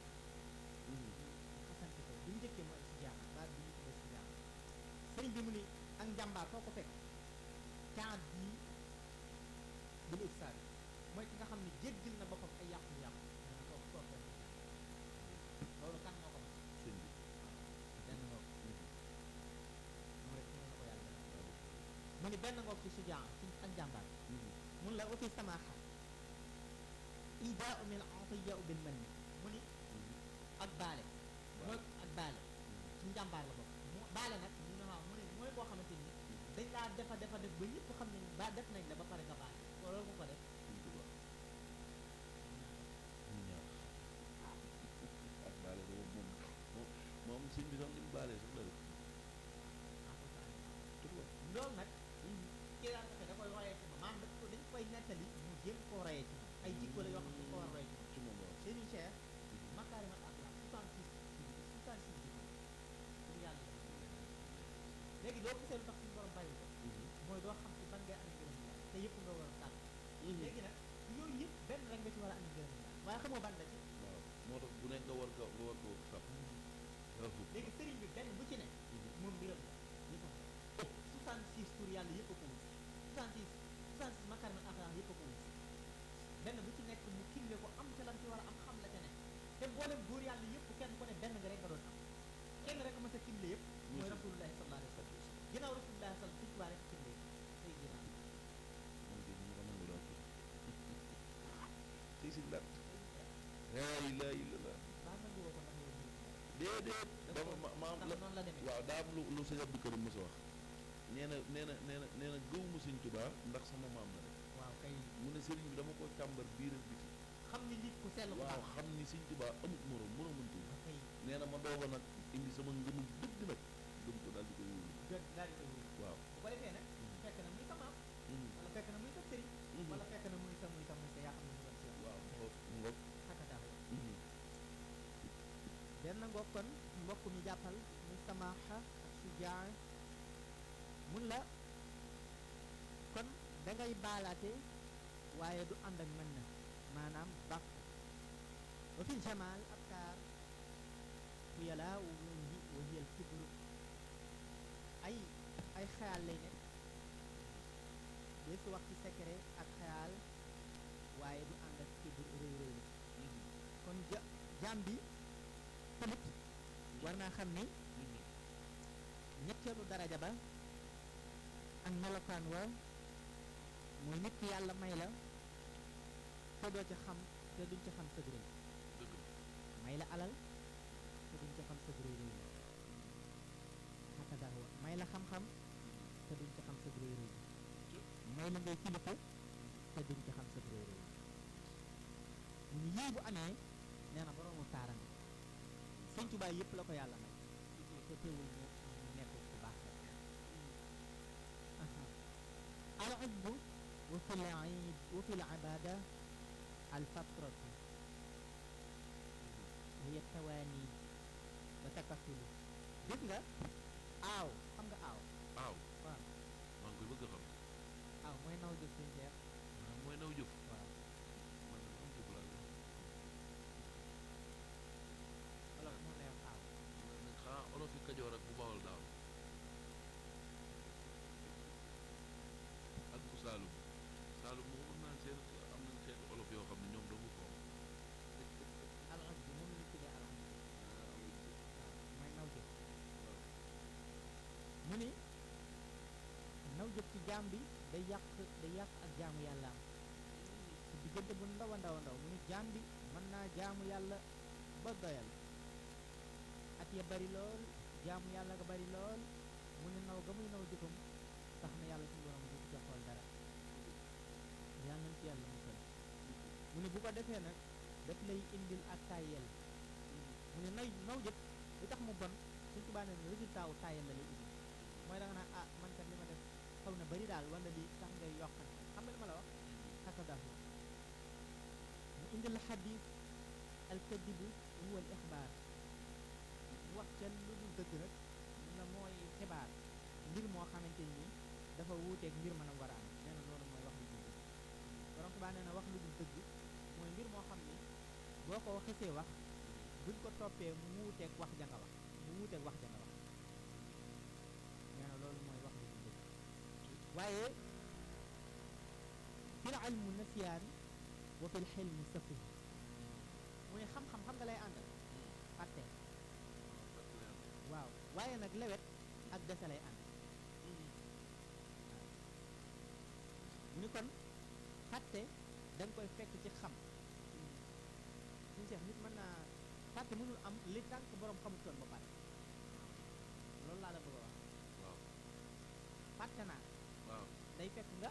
حسن كتو بنجك ما السجامة باب بنجك السجامة سرين بي مني أن جنبا فوق فك كاد دي بالإفساد mooy ki nga xam ne jéggil na boppam ay yàqu-yàqu toog toog benn loolu kan moo ko mën sëñ bi benn ngoog moom rek mën na ko yàlla mu ni benn ngoog ci sujaa ci ak jàmbaar mun la wa fi samaaxa idaa min atiya bil man mu ni ak baale mooy ak baale ci njàmbaar la bokk baale nag mu ne waaw mu ne mooy koo xamante ni dañ laa defa def ba ñëpp xam ne ba def nañ la ba pare nga baale loolu ko ko def ak baale moom sëñ bi sax li mu baalee sax la def loolu nag kii daal da koy royee ci moom maanaam dañ koy nettali mu jéem koo royee ci moom ay jikko la yoo xam ne ko war a royee ci moom seeni cher makaarimal axlaaq 66 jikko pour yàlla léegi doo gisee lu tax suñu borom bàyyi ko mooy doo xam ci ban ngay am ngërëm yàlla te yëpp nga war a tànn léegi nag yooyu yëpp benn rek nga ci war a am ngërëm yàlla waaye xamoo ban la ci waaw moo tax bu nekk nga war ko xam léegi sëriñ bi benn bu ci ne moom mbiram la yëpp a 66 tur yàlla yëpp a ko wus 66 makaarimal axlaaq yëpp a ko wus benn bu ci nekk mu kimle ko am ca lam ci war a am xam la ca ne te mboolem góor yàlla yëpp kenn ku ne benn nga rek nga doon am kenn rek mës a kimle yëpp mooy rasulullahi sallallahu alayhi wa sallam ginnaaw rasulullahi sallallahu alayhi wa sallam rek kimle say ginnaaw moom de ñu ko nangu daal tey si lat laa ilaaha illallaah baa nangu woo ko ndax yow déedéet dama ma ndax noonu la demee waaw daa am lu sëñ Abdou Karim mos a wax nee na gëw ma sëñ Tuubaa ndax sama maam la rek waaw kay mu ne sëriñ bi dama ko càmbar biir ak biti xam ni nit ku sell ku waaw baax xam ni sëñ Tuubaa amut morom mënamuntu kay nee na ma doog a nag indi sama ngëmu dëgg nag gëm ko daal di koy wóolu daal di koy wóor waaw bu ko defee nag fekk na muy sa maam wala fekk na muy sa sëriñ wala fekk na muy sa yaa xam ne mu doon si yow waaw mu ngoog xaka daal benn ngoog kon mbokk mi jàppal muy samaaxa ak sujaa mun la kon dangay baalaate waaye du ànd ak mën na maanaam bàq wa fi jamaal ab taar ku yàlla wa hiya al kibru ay xayaal lay nekk su wax ci secret ak xayaal waaye du ànd ak kibru réy réy la kon jaam bi tamit war naa xam ni ñetteelu daraja ba ak melokaan wa mooy nit ki yàlla may la te doo ca xam te duñ ca xam sëg réy may la alal te duñ ca xam sëg réy réy xaka dara may la xam-xam te duñ ca xam sëg réy réy may la ngay kilifa te duñ ca xam sëg réy réy mu ñu yii bu amee nee na boroomu taaran sëñ Tuubaa yëpp la ko yàlla may te teewul mu nekk ku baax al ujbu wa fi l iid wa fi l ibada al fatratu hiya tawaani wa takasulu gis nga aaw xam nga aaw waaw waaw maa ngi koy bëgg a xam aaw mooy naw jëf suñu seex mooy naw jëf waaw man de am jëf laa wala moo lay wax aaw xanaa olof yi Kajoor ak bu Bawol daaw ak bu Saalum Saalum moom mën naa seen am nañ xeetu olof yoo xam ne ñoom dong ko al ujbu moom la ñu tuddee al ujbu waaw mooy naw jëf mu ni naw jëf ci jaam bi day yàq ak jaamu yàlla am ci diggante bu ndaw a ndaw a ndaw mu ni jaam bi mën naa jaamu yàlla ba doyal at ya bari lool jaamu yàlla nga bari lool mu ne naw ga muy naw jëfam tax na yàlla suñu borom du ca xool dara yàlla nañ ci yàlla musal mu ne bu ko defee nag daf lay indil ak tàyyel mu ne naw jëf li tax mu bon suñ tubaa ne résultat wu tàyyel la lay indi mooy da nga naan ah man kat li ma def xaw na bari daal wala lii tax ngay yokkante xam nga li ma la wax xasa daf la mu indil la xadis al kadibu huwa al ixbaar wax ca lu dul dëgg rek na mooy xibaar mbir moo xamante ni dafa wuuteeg mbir mën a war a am nee na loolu mooy wax lu dul dëgg borom Tuubaa nee na wax lu dul dëgg mooy mbir moo xam ni boo ko xesee wax buñ ko toppee mu wuuteeg wax ja nga wax mu wuuteeg wax ja nga wax nee na loolu mooy wax lu dul dëgg waaye fil ilmu nasiyaan wa fil xilmi safih mu ne xam-xam xam nga lay àndal fàtte waaw waaye nag lewet ak dese lay ànd mu ni kon fàtte da nga koy fekk ci xam suñu seex nit mën naa fàtte mënul am li tànk borom xamutoon ba pare loolu laa la bëgg a wax waaw fàtte naa waaw day fekk nga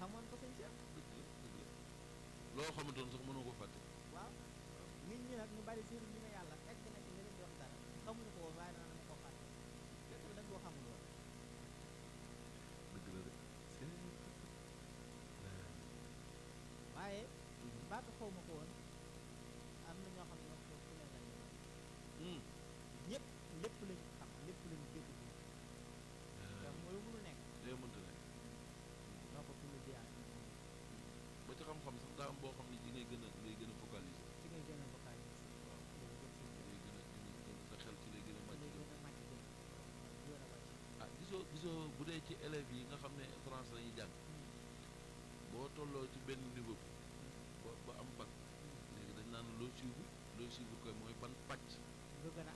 xamoon ko sëñ seex loo xamutoon sax mënoo ko fàtte waaw nit ñi nag ñu bari sëriñ ñu ne yàlla egg na ci nga leen di wax dara xamuñu ko woon waaye dana dama koo fàtte fekk na dañ koo xamul woon dëgg la de waaye baatu xaw ma ko woon am na ñoo xam ne wax ko ku leen dañ ñëpp lépp lañu xam lépp lañu dégg bi ndax mooy mënul nekk day mënta nekk noo ko tudd biyaar ba ci xam-xam sax daa am boo xam ne ci ngay gën a focaliser ci ngay gën a focaliser waaw ngay gën a sa xel ci lay gën a màcc ah gisoo bu dee ci élèves yi nga xam ne France lañuy jàng boo tolloo ci benn niveau bi ba am bac léegi dañ naan loo suivre koy mooy ban pàcc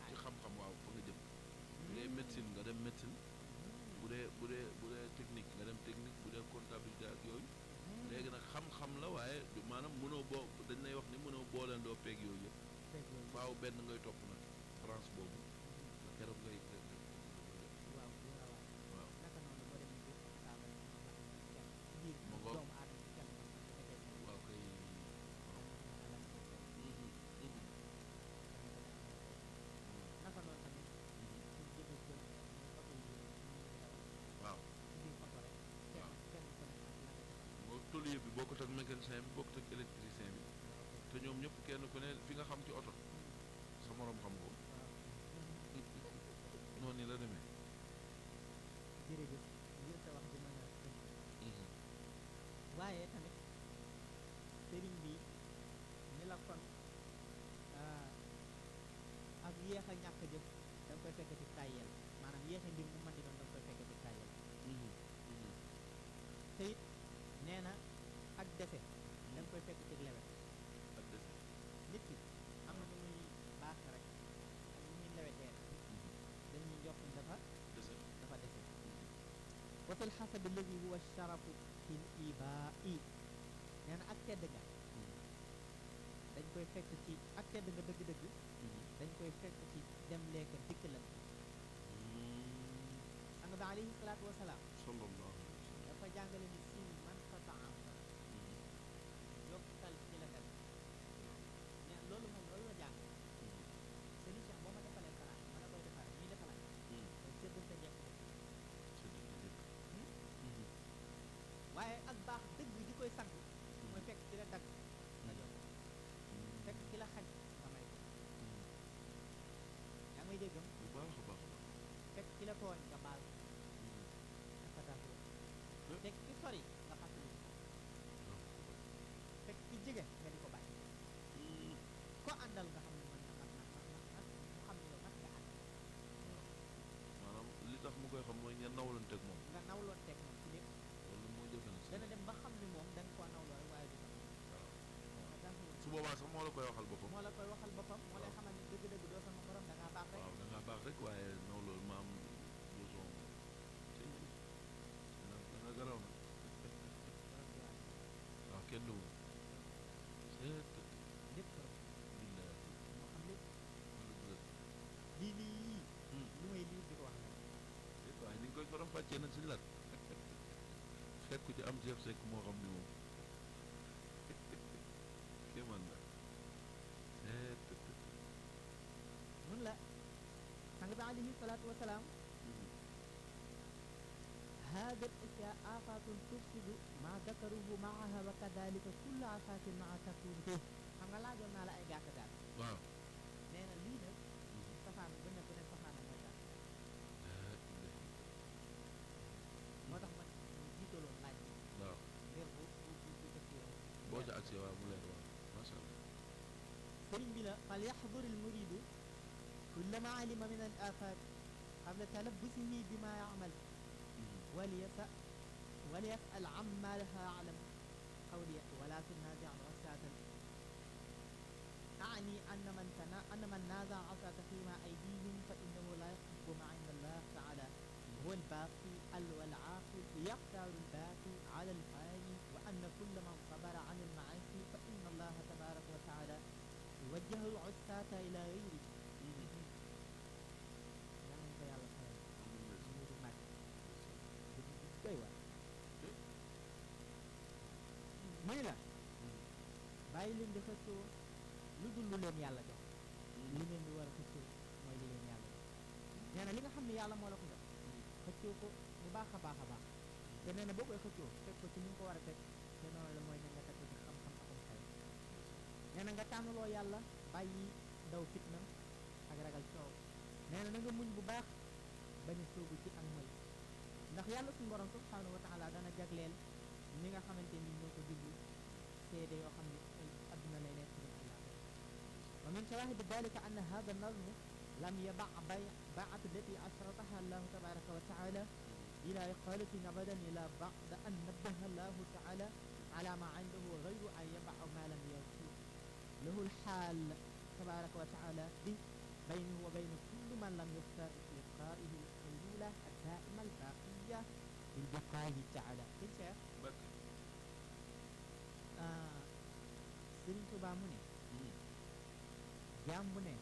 ci xam-xam waaw fa nga jëm bu dee médecine nga dem médecine bu dee technique nga dem technique bu dee comptabilité ak yooyu léegi nag xam-xam la waaye maanaam mënoo dañ lay wax ni mënoo booleendoo peeg yooyu yëpp faaw benn ngay topp nag France boobu nga keroog ngay waaw naka noonu boo demee biir hôpital biir doomu aadama kenn waaw kay naka noonu tamit pour jëfe jël oto yi waaw biir oto rek kenn ku nekk ak la moo tôlier bi bokkut ak mécanicien bi bokkut ak électricien bi te ñoom ñëpp kenn ku ne fi nga xam ci oto sa morom xam ko noonu la demee jërëjëf ngir sa wax di mën a waaye tamit sëriñ bi ni la kon ak yéex a ñàkk jëf da nga koy fekk ci tàyyel maanaam yéex a mbir mu mën di doon da nga koy fekk ci tàyyel te it nee na ak dese da nga koy fekk ci lewet ak dese nit ki am na nu muy baax rek ak nu muy lewetee dañuy jox dafa dese wa fil xasabi alladi huwa sharafu fil ibai nee na ak tedd nga dañ koy fekk ci ak tedd nga dëgg-dëgg dañ koy fekk ci dem lekk dikk la sang bi alayhi salaatu wasalaam sallallahu dafa jàngale ni si man fataam yokkal ci la def ne loolu moom loolu la jàng sëriñ Cheikh boo ma defalee saraan ma la koy defaree ñuy defalaat sédd sa njëkk waaye ak baax dëgg di koy sant mooy fekk ci la dagg nga jox fekk ci la xaj nga may ko yaa may déggam bu baax a baax fekk ci la tooñ nga baal dafa dal fekk ci sori nga fàttali fekk ci jege nga di ko bàyyi ko àndal nga xam ne man mu xam ne yow mat nga ànd maanaam li tax mu koy xam mooy ngeen nawlanteeg moom nga nawloonteeg moom ci lépp loolu moo jëfe na dana dem ba xam ni moom da nga koo nawloo rek waaye du sax su boobaa sax moo la koy waxal boppam moo la koy waxal boppam moo lay xamal ni dëgg-dëgg doo sama borom da ngaa baax rek waaw da ngaa baax rek waaye naw loolu maam beson da nga garaw na waaw kenn du lépp billahi moo xam lépp dëgg la lii faram-fàccee nag suñu lat fekku ci am chef sek moo xam ni moom kéemaan la mun la sang bi alayhi salaatu wa salaam هذا الأشياء آفات تفسد ما ذكروه معها وكذلك كل آفات مع تكون فيه xam nga laajoon naa la ay gàtt gàtt waaw nee na lii nag safaan bu ne safaana mooy tax moo tax ma jiitaloon laaj bi waaw ngir bu dëkk yow boo ca agsi waaw mu leer waaw macha allah sëriñ bi la fal yaxdur al muridu kullama alima min al afat qabla talabbusihi bima yamal وليسأل عما لها أعلم قولي ولا تنازع عساة أعني أن من نازع عساة فيما أيديهم فإنه لا يحب ما عند الله تعالى هو الباقي والعاقل يختار الباقي على الفاني وأن كل من صبر عن المعاصي فإن الله تبارك وتعالى يوجه العساة إلى غيره mu ne la bàyyi leen di xëccoo lu dul lu leen yàlla jox li ngeen di war a xëccoo mooy li leen yàlla jox nee na li nga xam ne yàlla moo la ko jox xëccoo ko bu baax a baax a baax te nee na boo koy xëccoo teg ko ci ni nga ko war a teg te noonu la mooy ne nga teg ko ci xam-xam akum xel nee na nga tànnaloo yàlla bàyyi daw fitna ak ragal coow nee na nga muñ bu baax bañ a sóobu ci ak moy ndax yàlla suñu borom subhanahu wa taala dana jagleel ñi nga xamante ni ñoo ko jublu seede yoo xam ne adduna lay nekk ci àllaaxira wa min shawahidi dalika anna hada nazm lam yaba baat allati ashrataha allahu tabaraka wa taala ila iqalatin abadan ila ba'da an nabbaha allahu taala ala ma indahu ghayru an yabaa ma lam yakun lahu alxaal tabaraka wa taala bi baynahu wa bayna kulli man lam yuftar liqaihi alxulula addaima albaqiya bilbaqaahi taala Sëriñ Tuubaa mu ne jaam bu ne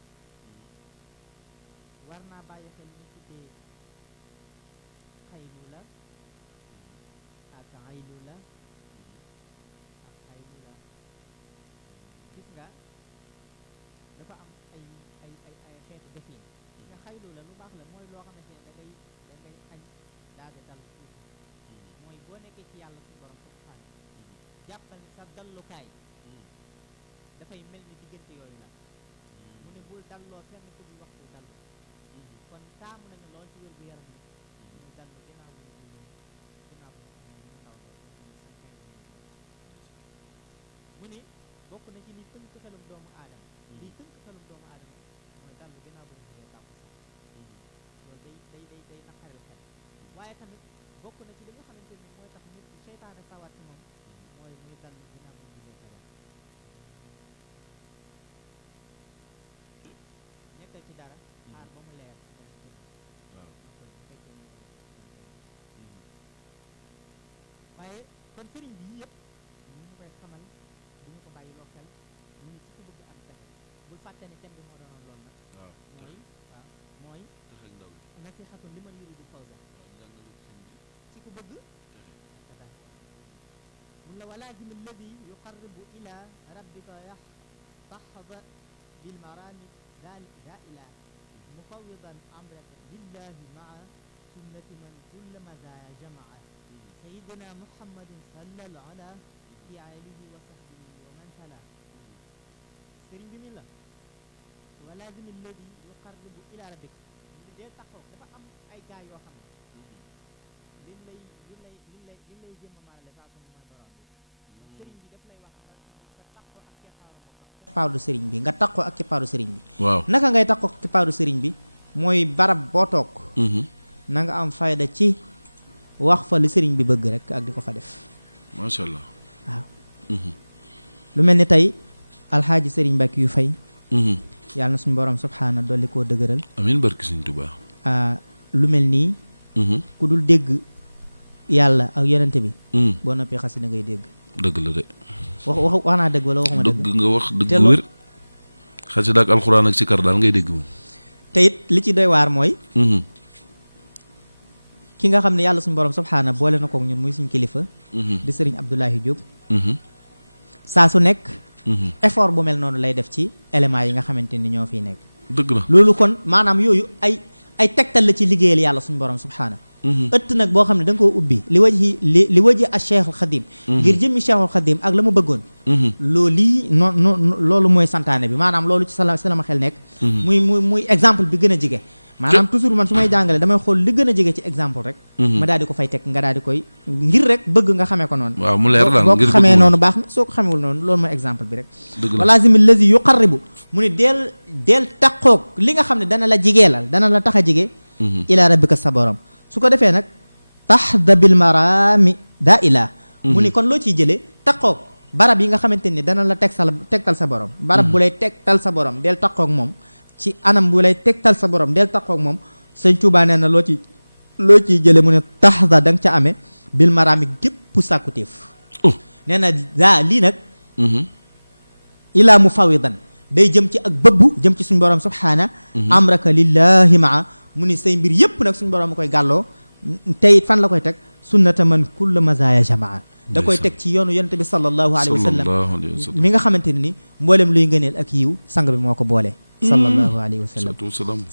war naa bàyyi xel ñu tuddee xaylula ak aylula ak xaylula gis nga dafa am ay xeetu defin nga xaylula lu baax la mooy loo xamante ne da ngay añ daal di dal tuuti mooy boo nekkee ci yàlla suñu borom subhaanahu jàppal ni sa dallukaay dafay mel ni diggante yooyu la mu ne bul dalloo fenn ko bi waxtu dallu kon taamu nañu lool ci wér gu yaram ni ñu dallu ginnaaw bu ñu ginnaaw bu ñu taw mu ne bokk na ci li tënk xelum doomu aadama liy tënk xelum doomu aadama mooy dallu ginnaaw bu ñu xëyee tàkku sax loolu day naqaril xel waaye tamit bokk na ci li nga xamante ni mooy tax nit ki seytaane sawat ci moom mooy muy dallu ginnaaw bu ñu xëyee nekkal ci dara xaar ba mu leer waaye kon sëriñ bi yëpp ñu ngi koy xamal du ñu ko bàyyi loo xel mu ngi ci ku bëgg am texe bul fàtte ne thème bi moo doonoon loolu nag mooy nasixatun liman yuridu fawza ci ku bëgg mun la walaazim alladi yuqarribu ila rabbika yaxtaxda bilmarami دائلا مفوضا أمرك لله مع سنة من كل مزايا جمع سيدنا محمد صلى الله على في آله وصحبه ومن تلا سرين بملا ولازم الذي يقرب إلى ربك دي تاخو دا ام اي غا يو خامل لي جيم ما لا فا سو ما borom sëriñ bi daf lay wax nga taxo ak keppaaru sëriñ bi nga taxo ak keppaaru sëriñ bi waaw naka ngay taxo ak keppaaru sëriñ bi mooy barab boo toog na nga am fayda ci wax fa li sëriñ bi bëgg rek ak di ko fa def masha Allah waaw lu mel ni tey alxaaji sëriñ Mbàkke yu fay yàlla na suñu borom subhaana dolli koo dëgëral amiin barki sëriñ Tuubaa lu mel nii ku dul dégg yàlla ak yonente bi boo noppee xasida ngay dégg dëgg la de wax naa dëgg wala waxuma dëgg nga wax dëgg wér xasida ak alxuraan ak sikar daal ngay dégg moom te it li ci doy waar mooy ki nga xam ne yàlla suñu borom subhaana boole na kook ñun muy suñu kilifa di sëriñ Abdoulaye Diop saa su nekk effort bu mel noonu lay def ci éléments yi nga xamante ni ñoo fiy nekk dëgg la loolu kon maanaam yooyu ay tegtal la ci liggéeyal yàlla suñu borom subhaana ëtt nag boo xam ne da nga koo ubbi li waji a Cheikhul Khadim ngir jëmmi Cheikhul Khadim ak la mu bëggoon loolu mooy santaane bi maanaam loolu ci sama xel nekk muy exemple bi gën a jege maanaam toujours man su may jàngale damay xool li gën a jege ci exemple rek ma daal di ko fay teg nga daal di koy ngir rek bëgg nga xamee ko noonu waaw mu leer daal boo ko xamee noonu baax na soo ko xamewul noonu loolu mooy exemple bi rek walazimi lazi yuqarribu mu ne deel taqoog li nga xam ne dana la jigeelal dana la tax a jige ila rabbika sa borom su ko defee nag tahda bil marami daa ilaa mu ni kon loo ciy jëlee taqoog barab yi nga xamante ni dana la tegtal sa borom barab bu lay tegtal sa borom deel taqoog moom ci anam bu lay tegtal sa borom del taxaw ak moom sëñ Tuubaa nee na loo ciy jële mu ne taxda da nga ca amee bil maraami gépp sàkkutéef nee na daa lii nag ilaa mu fawidan day jëm ci ak bëbbu jëm ci suñu borom subhaana amraka lillahi maa mu ni say mbir yépp nag suñu borom a koy gàlloo tey fan la koy teg sunnata man kulla mazaya jamaa da koy teg ci yoonu yonent bi sallallahu alayhi wa sallam mi nga xamante ne ni mboolem luy ngëneel ak yiw sang bi moo ko boole sallallahu alayhi wa sallam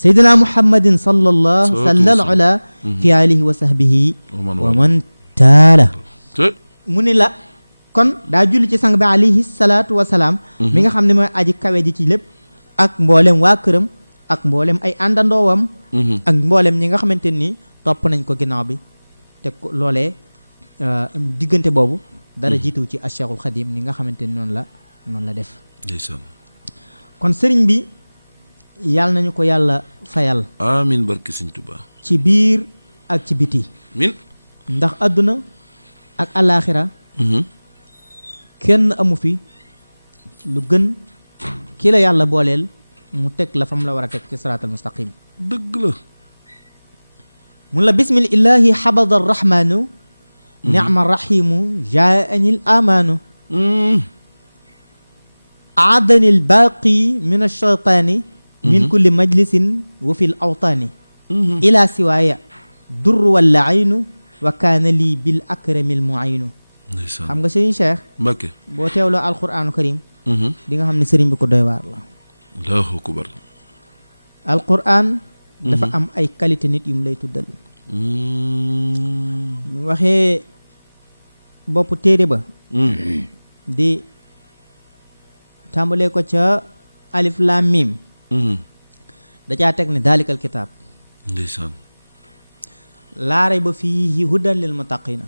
sayyidina muhammadin sallallahu sallal ala fi alihi wa sahbihi wa man taala mu ni la kon daa julli ci sang bi alayhi salaatu wa salaam mi nga xam ne mooy aji kawe ji ci lépp ak mboolem waa këram ak mboolem ay àndandoowam ak mboolem ñi nga xamante ni topp nañ ko ginnaaw bi te loolee diggante boobu dara jiitu ci Cheikhul Khadim ni nga xamante ni noonu la def kon sëriñ bi yàlla nañu ko yàlla fayal amiin barke Sëriñ Tuubaa ci biir ak ci biti min ndax àdduna ak alaaxira kenn amu fi lu gën ki la yàlla booleel mu teg la fa mu la war a teg ci siraatal mustaqim dëgg la mun la bismillahi xabada arrahmanu nicma rahimu jaani l amaanu aadani l baaqi min alcheytaani min kulli majlisin wa fi l awtaani ila siwaaya dur walla aynu wa kaana lii bil akrami l muaynu xam nga sëriñ Cheikh Mbacké boo teewloo alquranu karim di nga xam ne sëriñ bi ko doy waar la allahu akbar alquran dafa am ay qualité nit yu mu lay tuddal mu waxee bopp téere ba di tàmbalee ko ca alif lam mim da caa teg ne daalikal kitaab ndeysaan laa rayba fiihi hudan lil muttaqina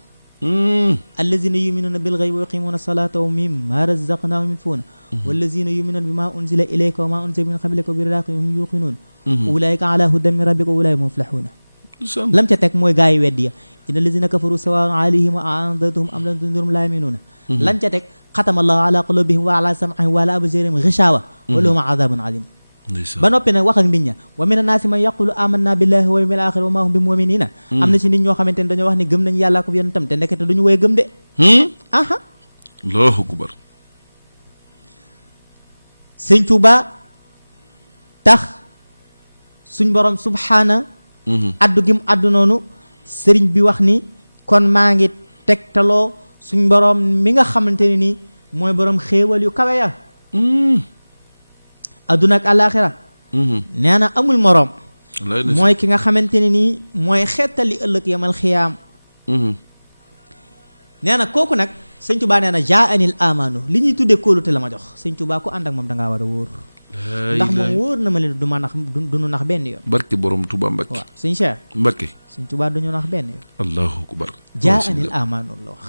allazina yuminuuna bil ghaybi wa yuqimuuna salata wa mimma razaqnahum yunfiquuna wallazina yuminuuna bima unzila ilayka wa ma unzila min qablika wa bil aaxirati hum yuqinuun ulaika ala hudan min rabbika wa ulaika muflixuuna lam ca teg mooy gaa yi weddi ya inna allazina kafaru sawaa'un alayhim a anzartahum am lam tunzirhum laa yu'minuuna lan ca teg xatama allahu ala qulubihim wa ala sam'ihim wa ala absaarihim gishawa wa lahum adabun alim ba noppi nag wax ak nit ña wa mina naasi man yaqulu amanna billahi wal yawmil aaxir wa ma hum bi mu'minina am na ci nit ñoo xamante ne dañoo wax ne gëm nañ yàlla ko yonentam te ndekete duñu woy gëm de aha allahu akbar sëñ Tuuba tax suñ borom subhaana addu gi mu addu noonu sëriñ bi wax ni kon maa ngi tegtaloo suñ borom mi nga xamante ne ni mooy borom xéewal yu kawe ya adduna ak àllaaxira nee na amul moroom mooy ki nga xamante ne nii mooy xettali ëllëg yamal xiyaam nee na kooku nag sëñ Tuubaa nee na jaa anil amaanu li ñuy tuddee kóolute la ma jox sëñ Tuubaa ku ànd ak moom dangaa war a wóor ndax moom wóor na ma leen du ma nax duñu nax benn yoon barke borom Tuubaa Mbacké waaw sëñ Cheikh Mbacké sëñ Tuubaa duñu nax benn yoon allahu akbar jaa anil amaanu la wax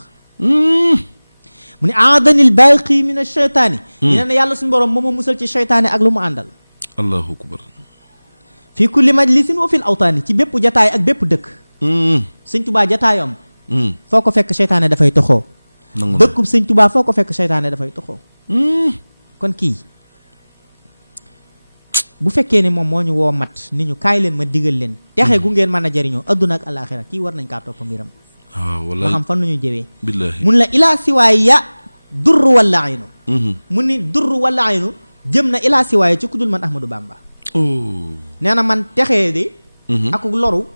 mu ne aadanil baaqi min ash-shaytaani nee na yàlla suñu borom moom a musal ci shaytaani ak lu mu àndal allahu akbar fii kulli majlisin wa fil awtaani ci bépp jataay ak bépp dëkk sëñ Tuubaa jataayam foo ko fekk shaytaane dafay toxoo dëkkub sëñ Tuubaa foo ko fekk shaytaane dafay toxoo kon kii bu fekkee ne moom moo ñu woo mat ni ñu kaay leen ma digal leen texe gu ngeen mën a jariñoo adduna ak alaaxira kii war nañ kaa topp mbiram wala ba xam fan lu ñu jëwee billaahi mun la ilaa siwaaya durru wala aynu mu ni durru wala aynu jëm na ilaa siwaaya ci ku dul man Ahmadou Bamba nee na man texee de ak loru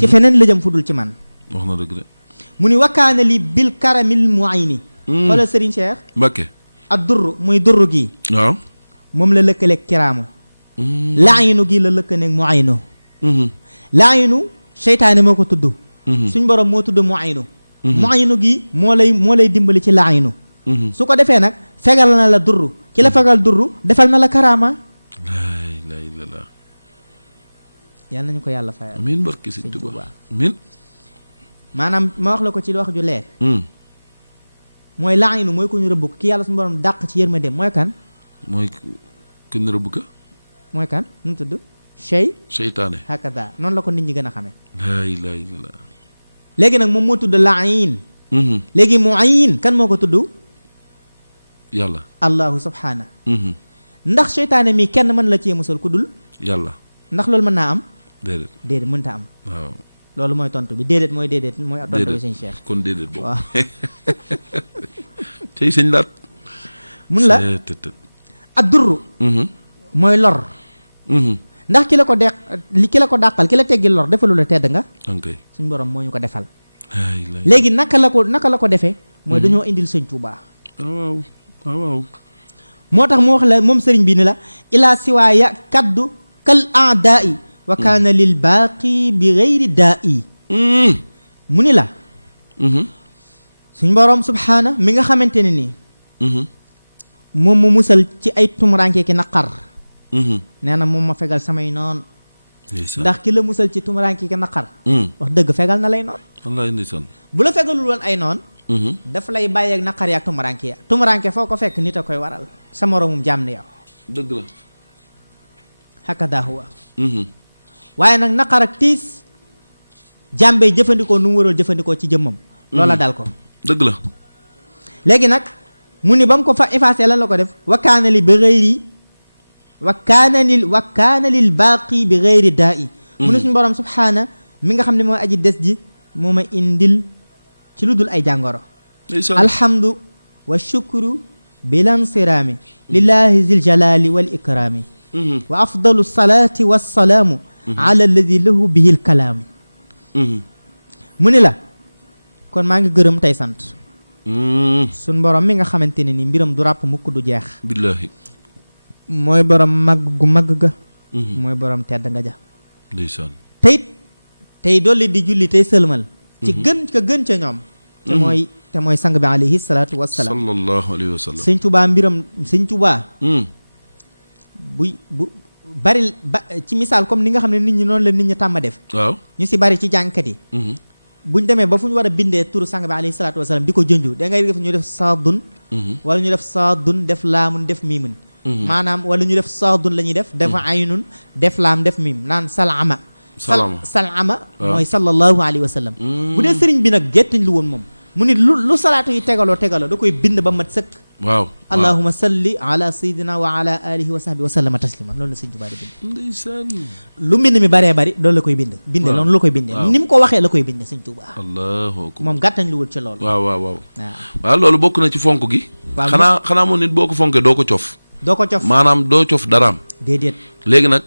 ci feneen la jëm fudul ci man. wax na dëgg de. mu ni wakkaana li bil karamil muayni. xoolal Serigne Cheikh. Mbakke. ak durru muy durru gi. waaw. moom la lëkkaleeg kiraamu. laayinu gi la lëkkaleeg muaynu. laayinu seytaane moo ko tudd. suñ borom moo tudd muaynu. muaynu gi moo lay dimbali ci laayinu. su ko defee nag fegal na la durru ki la fegal durru defal na la karaama. laa ilaaha illallaah. yàlla nañu ko yàlla fayal. amiin barke Sëñ Tuubaa amiin. maanaam ma wax la ko ci wax ju leer. mooy laayinu mooy ko ñu rëbb ki yàlla suñu borom dàq ci yërmandeem mooy kan. mooy ku ñu rëbb ka. mooy kan nu mu tudd. seytaane. hakada noonu la ko nit ñi gën a xamee. laa ilaaha illallaah. léegi nag moom moo tudd laayin. léegi muayin kan moo ko tudd. yàlla. allahu subhaana. ndax seytaane mi kenn mën la cee musal ku dul. yàlla. ndax loolu mën naa am. déedéet mënta am. waaw. loolu mooy tontu bi déedéet mooy tontu bi sëñ Cheikh. kon déedéet boobu. waaw. tey sëñ laat. mun la addurru. mooy lor. ndax ki la ko dàqal ki la teggil lor defalu la tedd nga. ok suñ borom moo ñu ko defal. léegi naka la ko defee. mooy dañoo indil sëñ Tuubaa. waaw. moo tax mu wax la moom sëriñ bi ni la ilaa siwaaya kaddu kal aadaa'i wa kaana lil baaqi bi gayri daa'i. mu ni la. suñ borom subhaana mi nga xamante ne nii. moom mu musal ci ay tumuraanke ki naqar. nee na moom ma fegal samay noon. ndax ki la musal ci tumuraanke ki naqar. wax dëgg fegal na lay noon. wallaahi ndeysaan. bu la fegalul woon ay noon. daf lay bàyyeeg naqar yaak tumuraanke ya tumuraanke foo ko fekk nit a koy waral sa moroomum jaam ni yow. dëgg la. hakada huwa. waaye nag naqar ak tiis jàmbee jëfandikoo nu mu waroon jëfandikoo ci jëmmam. loola dal ko. dëgg la. léegi nag mu ni ba mu ko fa effacé lan la ko def wakkaana li bi xëyri wakkaana lil baaqi bi xëyri daa i. mu ne suñu borom subhaana mi nga xam ne mooy aji des ji moo ma indil ci lu dul ay jàngoro. alhamdu wa shukru bilan siraami lillahi zil jalali wal ikraami wa afdalu salaati wa salaamu ala alladi lahu bihi l kalaami. mu ni la kon maa ngi gërëm tey sant. suñ borom mi nga xamante ne ni mbiram du ràpp mukk du jeex. billaahi. mooy borom màgg gu màgg ga. mooy borom tedd nga ja. ndeysaan. tey dolli di julli tey sëlmal. ci gën ca ñoom. te mooy sang bi alayhi salaatu wassalaam. sallallahu alayhi wa sallam. sëñ Tuubaa mbiram sëñ Tuubaa. bu bari ci misaal comme ni nga xam ne nit ñi noonu la nit ñi tàmm def. waaw ñu si bari ci jàngkat yi. buñ demee ba fu ñu war a bindee turu sang bi alayhi salaatu wassalaam di ko jënju da ngay def ñu def saadun. wala ñu def saadun def laamun def miimun. maanaam wala ñu def saadun la ñuy def. dafa aynun def laam def miim naan salama. salama mooy sallallahu alayhi wa sallam. bu dee sëriñ bi nag gettiñ lu woon moom. mu ni lu salaatu yi tegaloo da koy bind ba mat sëkk. waaw allahumma salli ala sayyidina wa ala alihi wa sahbihi wa sallama tasliman loolu la sëñ Tuubaa di bind. ndeysaan. lu mbind mi baree bari loolu la koy bind. binde noonu la koy bindee ni mu ko waxee la koy binde sëñ Tuubaa. allahu akbar moom gàttañ lu wul ci loolu. waaw loolu bokk na ci fonk gi. xanaa moom nit boo ko fonkee doo ko cof. maanaam doo cof daraam. déedéet. léegi nag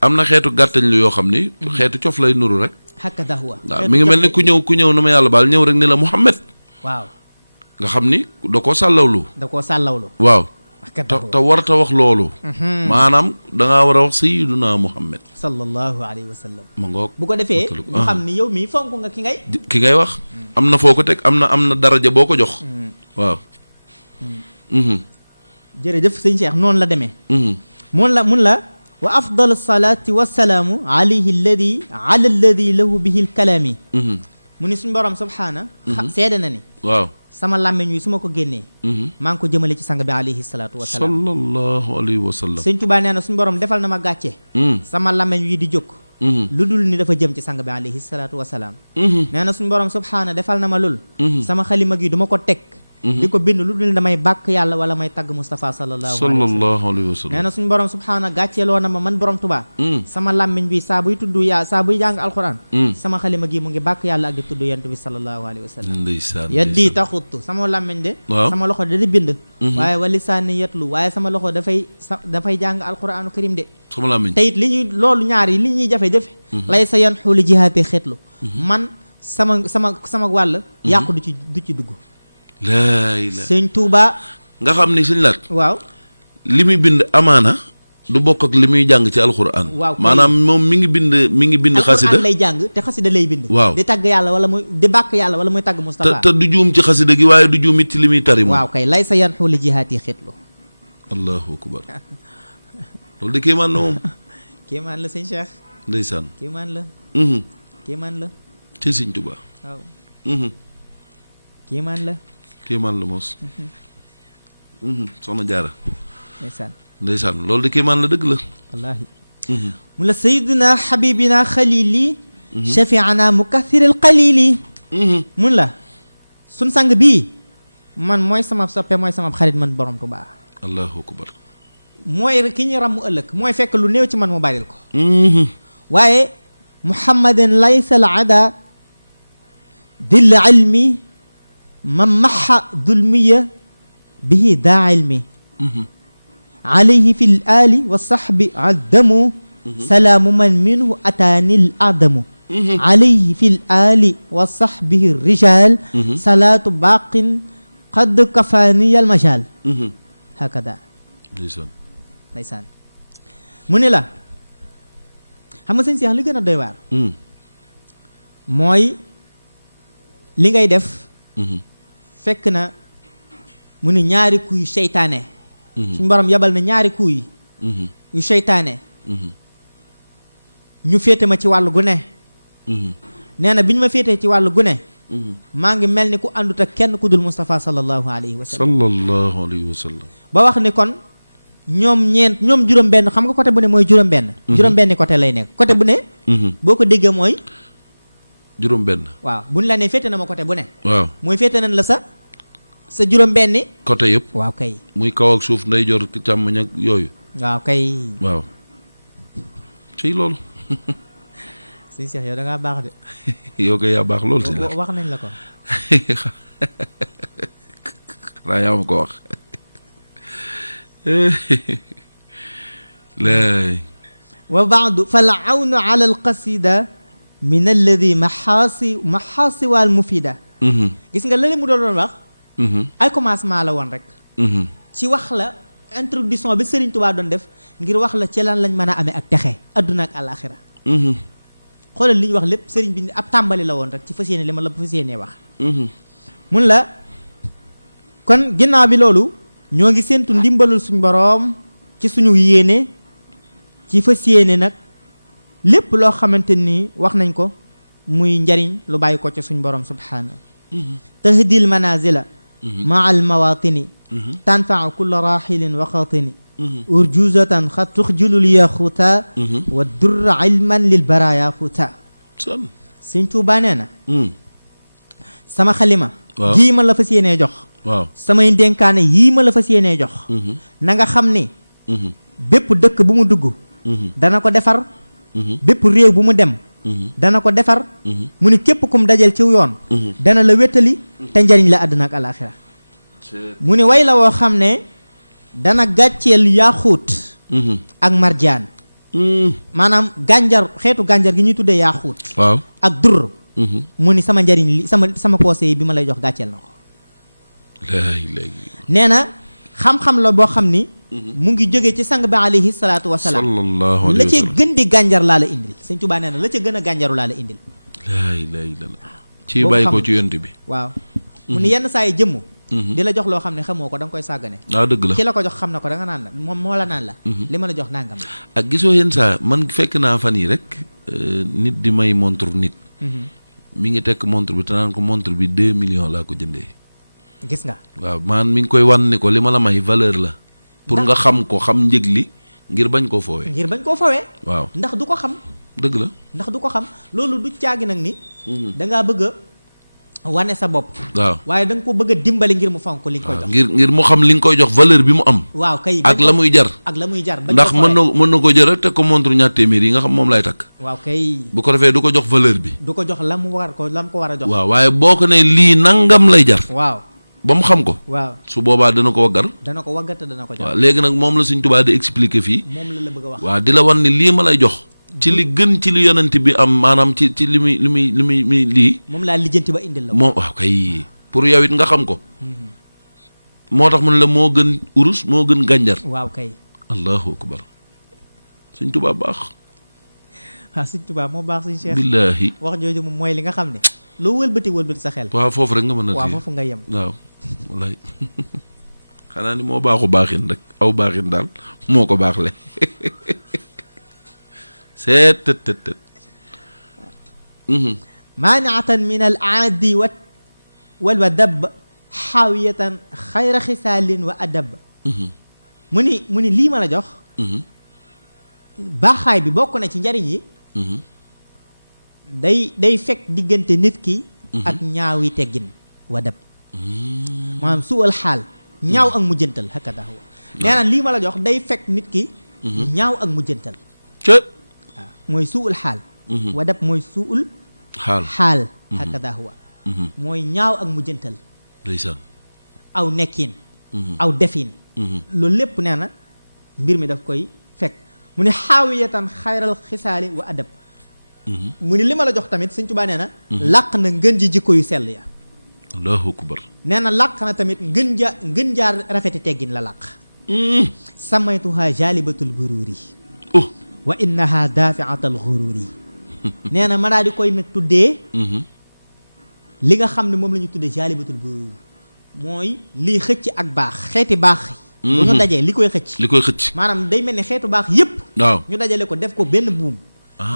am na xeetu gàttañ lu yoo xam ni. xeetu cof lay nuru rek. hakada huwa. waaw mi ngi mel ni ku ñëw na ma yàlla baal ñëw rek ni la Muhammad. waaw. nga xam ni da koo sàllawlu. waaw. te warta wax loolu. maanaam dangaa war a wax sayyiduna Muhammad. sallallahu alayhi wa sallam. ma ngoog bu ko defee ñu xam ni yow mii fonk nga ki ngay wax. am na foo ko teg am na daraja boo ko jox. waaw. jërëjëf sëñ Cheikh noonu la demee. mun la wa afdal salaati wa salaamu alayhi alladi lahu bihi lkalaami. mu ni suñ borom subhaana. seede na ni. waaw. sama làmmiñ wi su ma ko génnee. maa ngi ko jëmale ci sang bi alayhi salaatu wa salaam. sallallahu alayhi wa sallam. sëñ Tuubaa nee na suñ borom defal na ma gàcce. sama làmmiñ wi di jóg. lu dul ni dafa jëm ci sang bi alayhi salaatu wa salaam. nee na suñ borom subhaana defal na ma lul. sama xalima gi duma ko teg di ko bind lu dul damay bàkk yàlla wala may tagg Moustapha sallallahu alayhi wa sallam nee na suñu borom subhaana gàcceeloo na ma man borom Tuubaa sama làmmiñ bi saa buy tudd saa buy jàng alxuraan sama xalima gi mu ngi bàkk yàlla ak di tudd yent bi sallallahu alayhi wa sallam yaddi taxuttu sama làmmiñ de sama loxo da di bind waaye wa lisaani yatlu waaye sama loxo dafay jàng alxuraanu karim de sama làmmiñ te it li ñuy loolu ñaar yi li ñuy jafe-jafe lay sa yan xuuli jihaate xeetlu man sama wàll yàqu du ci dugg laay la sëñ Touba nga xam ni sëñ Laat waaw li muy bind amaana du bokk ak li muy jàng ci alxuraan waaw maanaam moom mi ngi bind xasida lay jàng te xasida lay bind waaw di tàgg yàlla wala muy di bàkk yàlla wala muy tàgg Moustapha te du juum ci xasida gi waaye du juum it ci li muy tari moom waaw kay lay sa yan xuuli jihaat yi xitlu allahu akbar loolu de kéemaan la moom kéemaan la sëñ Cheikh ndeysaan kéemaan la kéemaan la ci sëñ Tuubaa waaw kéemaan la kéemaan la moos soxna Jaara ndeysaan loolu de kéemaan la dëgg la wallaahi mu la sayyiduna xabibina xalili shafiana mukathiril qalili mun la sun sang bii man mooy sama soppe mooy sama xarit man borom Tuubaa allahu akbar mooy ki ñu ràmm ëllëg mooy fekk lu néew ci man mu baril ko waaye muhammadin laysa al ada dil ilmi man maxa dulmiya bihi daa ilmi alayhi fi l ali wa saxbi addamu salaamu man minhu ataani l adamu alayhi fi l ali wa saxbihi rijal salaatu baqin qad kafaaniya al majal hakada ndeysaan mu ne la xam nga sëñ Seex li gën a doy waar mooy li ngay def fekk na mu ne ñaari kuy seytaane suñu borom yabal na ñaari kuy yu seytaane ñu féete ma ci wàllu gu ne nee na bi ñu ma féetee ci wàllu gu ne maa ngi mel ni ku àndut ak kenn ku dul Moustapha sallallahu alayhi wa sallam ba wax ni kon ñoom juróom benn xam nga côté bu ne mooy juróom benn juróom benn côté lay nekk côté bu ne boo ko déggee mooy juróom benn waaw buñ la ne féete na ma côté bu ne waaw mooy féete nañ la sa juróom benni côté yëpp waaw kay muy kaw ak suuf ndeyjoor càmmoñ ak yooyu waaw kay waaw ci loolu sëñ Cheikh yow da ngaa baax de yow kay yaa baax loolu si la wax nañ la ko xanaa yaa ma ko wax laay wa baadu fal awnu ala al qasida min alladi maxaasi waal mufida gis nga lële mu doon wax ay commencement la woon rek ci wax la introduction bi Serigne Touba doon def ngir wax la ci lan lañ mën a amee ak texe adduna ak àlaxira xoolal li ñu wax lépp Serigne bi ab tàmbali la woon rek ci fas yéene li ma la fas yéene wax mun la kon ginnaaw bi loolu ñoo ngi séentu ndimbalul suñ boroom ci suñu yéene ci fas yéene nag lépp loo xamante ni wax nañ ko muy njariñ lu bàyyi ko ci suñ boroom subhaanahu tahdil manazila maa al mawatini tanfau kulla raxilin wa xatini urjuzatan xat tuxjilul yaxuta wa durra ilman lil bara yaxuta Sëñ Tuubaa nee na sama xalima gii ma la fas yéenee jox samay dénkaane yii ma la fas yéenee jox na nga xam ni bépp dëkk bu mu dugg dana ko defar bépp réew bu mu dem dana ko defar mu ni képp kum dajal ci yoon dana la wéttali te njariñ la àdduna ak alaaxira mu ni way la woo xam ne dana gàcceel yaaxuut ak marjaan maanaam gànjar xeetu gànjar gi ñuy tuddee yaaxuut ak dur mu ni sama njariñ li sama conseil bi ma lay jox gàcceel na ko nee na xam-xam la boo xam ni mu ngi jóge ci sang bi alayhi salaatu wasalaam la ca gën di gànjar laa la indil Sëñ Tuubaa nee na la ca gën a gànjaru laa la indil ci bàyyi ko ci yont bi waaw mu ni yenn saa yi jëmm di la jox loo xam ne xamoo ko da nga koy sàggane dëgg la ki la ko jox xam na ko da nga naan la moom moo la naan la li ma la jox nangam la ak gisoo yenn saa man fekk naa fan yi rek nit di may montre nit mi ngi tekk montre bi te naan ko montre bi 2 millions laa ko jëndee gis nga waaw man mi ngi koy wan ni ko li ma la may valeur la pour nga xam ko xam njëg li ngir bañ koo foowee waaw ndax du ko xam dëgg la ndax du ko xam loolu du caagi nag ni dangaa bëgg a wane sa bopp. waaw waaye da nga ko bëgg a dimbali ngir mu fonk li nga koy jox. ngir mu xam li nga koy jox valeur bi mu am. waaw kay ak la muy jar. ak la muy jar. ndax mën na ko jël rek te ko montre ñaar téeméer yi nga xam moom lay takk. waaw kay. bu ko defee du ko jox valeur bi. du ko jox la mu ko war a jox. waaw waaye boo ko ne lii nangam lay jar. waaw ba mu xam ko. waaw su boobaa dana ko waggar. dana ko waggar te dana ko jox. waaw léegi nag moom la Sëñ Tuubaa di expliquer fii. moom la bëgg a wax. waaw di la wan ni lii ma lay jox. ci li gën ci li yonent bi am maanaam ci li muy lii. moom laa lijjanti ba indil la ko. moom waaw kay pour yow it nga xam ko. moo tax mu ne la moo gën urus moo gën gànjar. waaw kay. allahu akbar. Sëñ Tuubaa baax. waaw Sëñ Tuubaa moo baax Sëñ Cheikh. billaahi. wax jooju moom mooy li nga xam ne. loo wëlbati sa xel. waaw foofu rek nga mën a. waaw foofu nga yem. waaw wallaay xanaa ni moo baaxu baaxin rek aw baaxin daal moo ko baaxle. seet tët tët tët. maaniatan min al aadi wal wadab xaawiyatan xayra xisaalin wa adab. mu ni lii ma la jox. baaxaay bi bokk na ci njariñ yi. day fekk diggante nit ki. ak ñaawi teggin wadab. maanaam suwal xaal. ñaaw ak mujjantal hakada huwa. nee na lii ma la jox day fekk nit ki. ñaaw ak mujjantal. waaw mooy suul xaal. wadab mooy suul. xaal hakada huwa. mooy ñaaw ak mujjantal. ndeysaan. aw nekkin. aw defin. loolu lépp nee na mbir mi daf koy fekk mu ne xaawiyatan xayral xisaali wa adab. mu ni li ma la jox tamit Sëñ Tuubaa nee na. làq na ngën ji jikko yu sell ya. allahu akbar. nee na làq na tamit ngën jaar rafeti teggin la làq. samaytuha jaalibatul buruuri. wa innaha daafiatal xuruuri. nee na ma daal di koy nag tuddee. li nga xam ne moom la ñu tuddee jaalibatul buruuri. mooy lii xëcc ak baax xeeti baax. bu ñu dajee li koy xëcc. maanaam day mel ni xeetu baax yépp. waaw ñu dajale ko def ko benn buum.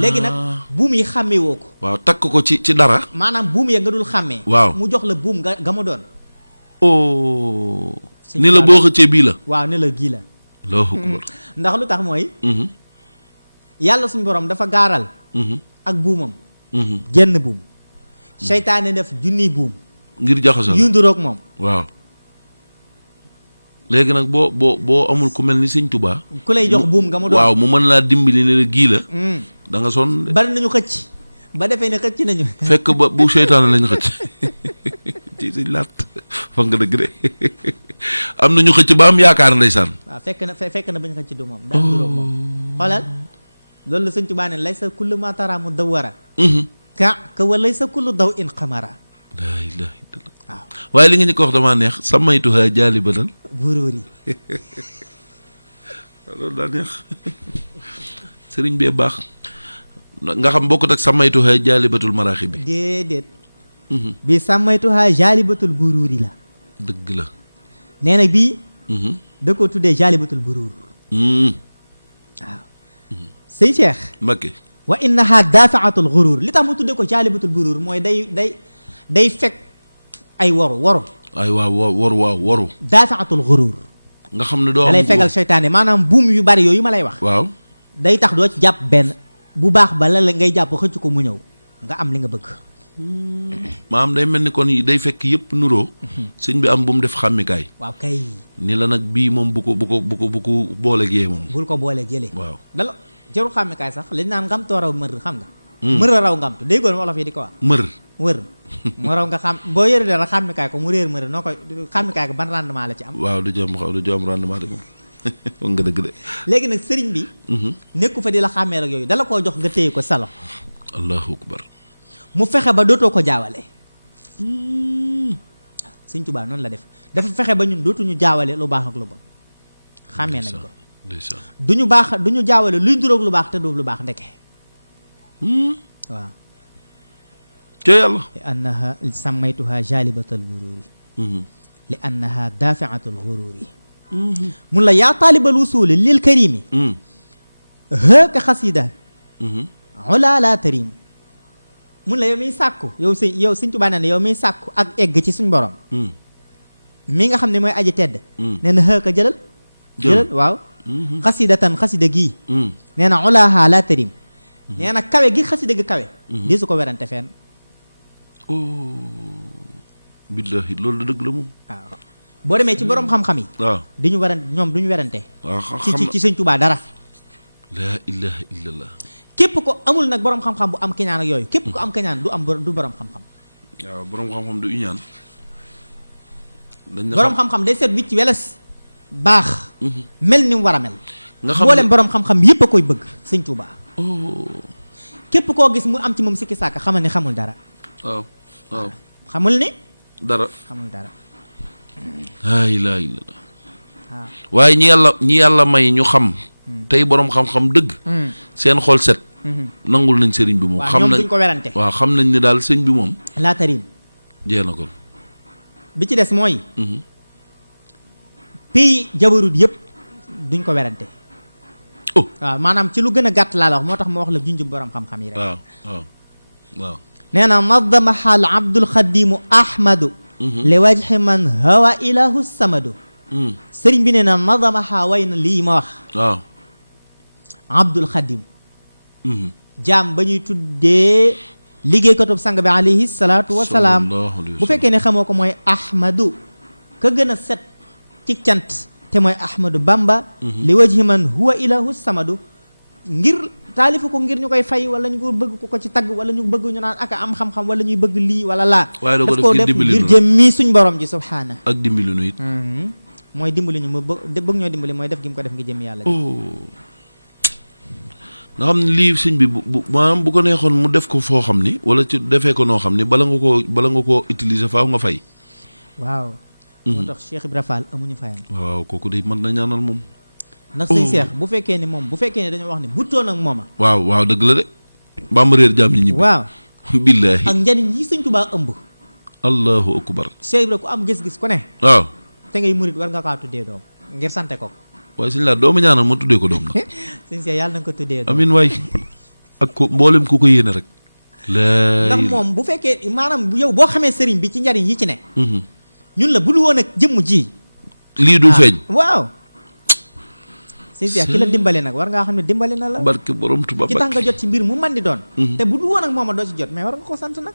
léegi nag buum yi xàmmee woo ko. waaw takk ko ci dara. maanaam buum ya nga dul xàmmee. waaw mu jox la buum nga ma doon. ni la boo xëccee bii la. waaw ni la gii la. allahu akbar. ndax lu tax mooy. yàlla suñu borom dafa gaaral. ak buumam. genn buum. seytaane def junniy buum. ngir jaxasoo yu nduroog moom. waaw. léegi nag boo amul ku mel ni Sëñ Tuubaa. ku lay jox buum nga ma doon. waaw mu mën laa dimbali ne la gii la. da nga sonn de. bari nañu xëcc. ba defee ne xëcc nañu. fekk ba bu seytaane lañu xëcc. ci si laat fa nga dëgg de. am na ñu xëcc ba am yaakaar ndeysaan. waaw fekk na bañ xëcc du moom. daa nduroog moom. xoolal loolu la Sëñ Tuubaa ne lay sa kullu ma tara mu dawara. ka wa lay sa kullu daw in xamara. laa ilaaha illallaah. waaw waaye li nga ñu ko wax damaa neex samaytuha jaalibatan buruur yi. loolu daa neex. sëriñ bee baax. nga xam bokkut ak samaytuha jaalibatul maraaxi bi. déedéet. bii samaytuha jaalibatul buruur yi la. dëgg la. nee na bii. da ko tuddee jaalibatul buruur. waaw. sëñ Cheikh. Mbakke. wa innaha daafiatul xuruur li tax mu tuddee ko jaalibatul buruur mooy day fekk ay waru. ay waaw waru. daafiatul xuruur. nga xam ne doo am da lay fegal seytaane maanaam buum yu bari yooyu ma lay wax. waaw. day tax doo ci jàpp benn. bu baax ba la ngay jàpp xëcc ko mu ñëw nga am li nga bëgg. maam day mel ni kon day fekk yëpp nuroo. sëñ bi am bu mu def xàmmikaay. waaw kay. ni la nag bii moom bu ko booleeg yee moom. bul ko booleeg yële. waaw dala jarul xàmmikaay sax li naan ngamtoo raw mër xam nga. mër a raw ngamtu déggoon wolof yi di ko wax. wër moo raw nga xam boo yëre dara xàmmikaay ko mu réer mër noo koy xàmmikaay ko ban rendement la ci am. waaw du jom rendement de moom. nga dëgg de. léegi nag sëriñ bi. nekku fa di la xàmmee ak yooyu dala koo jox nga téye ko salo. allahu akbar. mu fexe ba dootoo ko jaawale. Sëñ Tuubaa noonu la def dafa fexe ba ñun dootuñu jaawale lu baax ak lu bon. xàmmee nañ ko. duñu jaawale luy duroog lu baax te du lu baax ndeke. waaw. te yàlla. li annaha sammaytuha jaalibatal buruuri. li annaha daafiatul xuruuri. mun la yaa taalibal wusuuli lil karimi. hëkk xasida. olaa laa tarim. mun la yow miy sàkku yow Sëñ Tuubaa nee na yow miy sàkku ak egg ci suñ borom. mi nga xam ne mooy aji tedd. nee na hëkk jëlal waaw. xasidatan xasida gii. nee na olaaha laa tarim. nee na kawe gi xasida gi kawe. di su ko werante fenn. billahi loolu dëgg la moom. waaw boo demee ci borom xam-xam yi. waaw duñu werante ñoom duñu werante. waaw ci sëñ Tuubaa dara. laa ilaha illallah. képp ko amul nag borom xam-xam bu am keñaan ak yooyu képp ko am keñaan du borom xam-xam. waaw borom xam-xam du uñaan. dañ borom xam-xam day seet wicc weles baax. mel ni mu war a mel. nga xam mboolem borom xam-xam yépp a koy bëgg sëñ Tuubaa. oh. képp koo gis mu am ci moom sikki sàkk xamal ni xamul dara. waaw waaw. xamul ni. dara. xamul dara. laa ilaaha illallaah. waaw. waaye ñi yàlla may ñu xam. tey borom xam-xam dëgg. seen xol set. nangul nañ sëriñ bi moom. xam nañ duñ ko werante. waaw xam nañ ni daal sëñ bi moom. laatarin. jee na ko. bi ci des mooy. pays jabarut yëpp duñ ko werante. oh waaw maanaam ci lu gën a gàtt laa la wax moo tax ma wax la junj borom xam-xam yi rek. waaw waaw waaw. nee na madama xaal abdul xadimu ahmadu. li wajhi man hawa ilahu samadu. sëriñ bi nee na madama xaa way na lii ma wax. waaw. abdul xadim. jaam ba ñuy tuddee liggéeykatub sang bi alayhi salaatu wa salaam. bu fekkee ne xamoo ko mooy ahmadu ka gën a set ci cant te mooy ahmadu bamba. li wajhi man huwa ilahu samadu. ngir taalifu ko ngir ñu koy fay wala ñu ko bëgg ko ci tagg wala ñu bëgg ñu naan aka am xam-xam wala ñuy bëgg lii wala laa. waaye daf ko def ngir jëmmi suñ borom ji subhaana. ak dimbali nu it. mooy dimbali ñu mu bëgg ñoo dimbali mooy def gi mu ko def ngi jëmmi yàlla. nga xam ne lii sëñ bi bu maanaam bu ko neexoon mu def ko foo xam ni wala ci defee ko noo xam ni bala nga koo utiliser faaw nga fay. waaw. moo tax Cheikh Ibra Fall amuñu fayam. waaw kooku de mën na ñaanal moom. ndax sëñ Cheikh bu fekkee ne dañoo wax ne bu toon ak mooma. waaw dëgg la de. Bamba réer jaam ñi ñibbi. waaw. billaahi. ak njariñ yi sëñ Tuubaa ëmb. allahu akbar. Cheikh Ibra ku am gis-gis ku ne. waaw. te ngay murit war nga kaa tuddee doom ngir sante ko. waaye sëñ laa doomu ñaanal ma tuddee ko doom na. sëñ Cheikh yàlla na nga ko tuddee doom. amin waay. ak ko mboolem ku ko yéene rek. ndax moom bu fekkee maanaam yow boo xamee sëriñ bi ci njariñ yi ci ne. ñun la bu dul woon ak jëmm ji. lii du feeñ. waaw. sëñ Cheikh ki la dimbale nag war ngaa xam ne dimbale na la. barke borom Tuubaa ki tax nga jot ci mbir mu man di doon. te bu dul woon ak moom a doo ci jot mais war nga ko sant nag.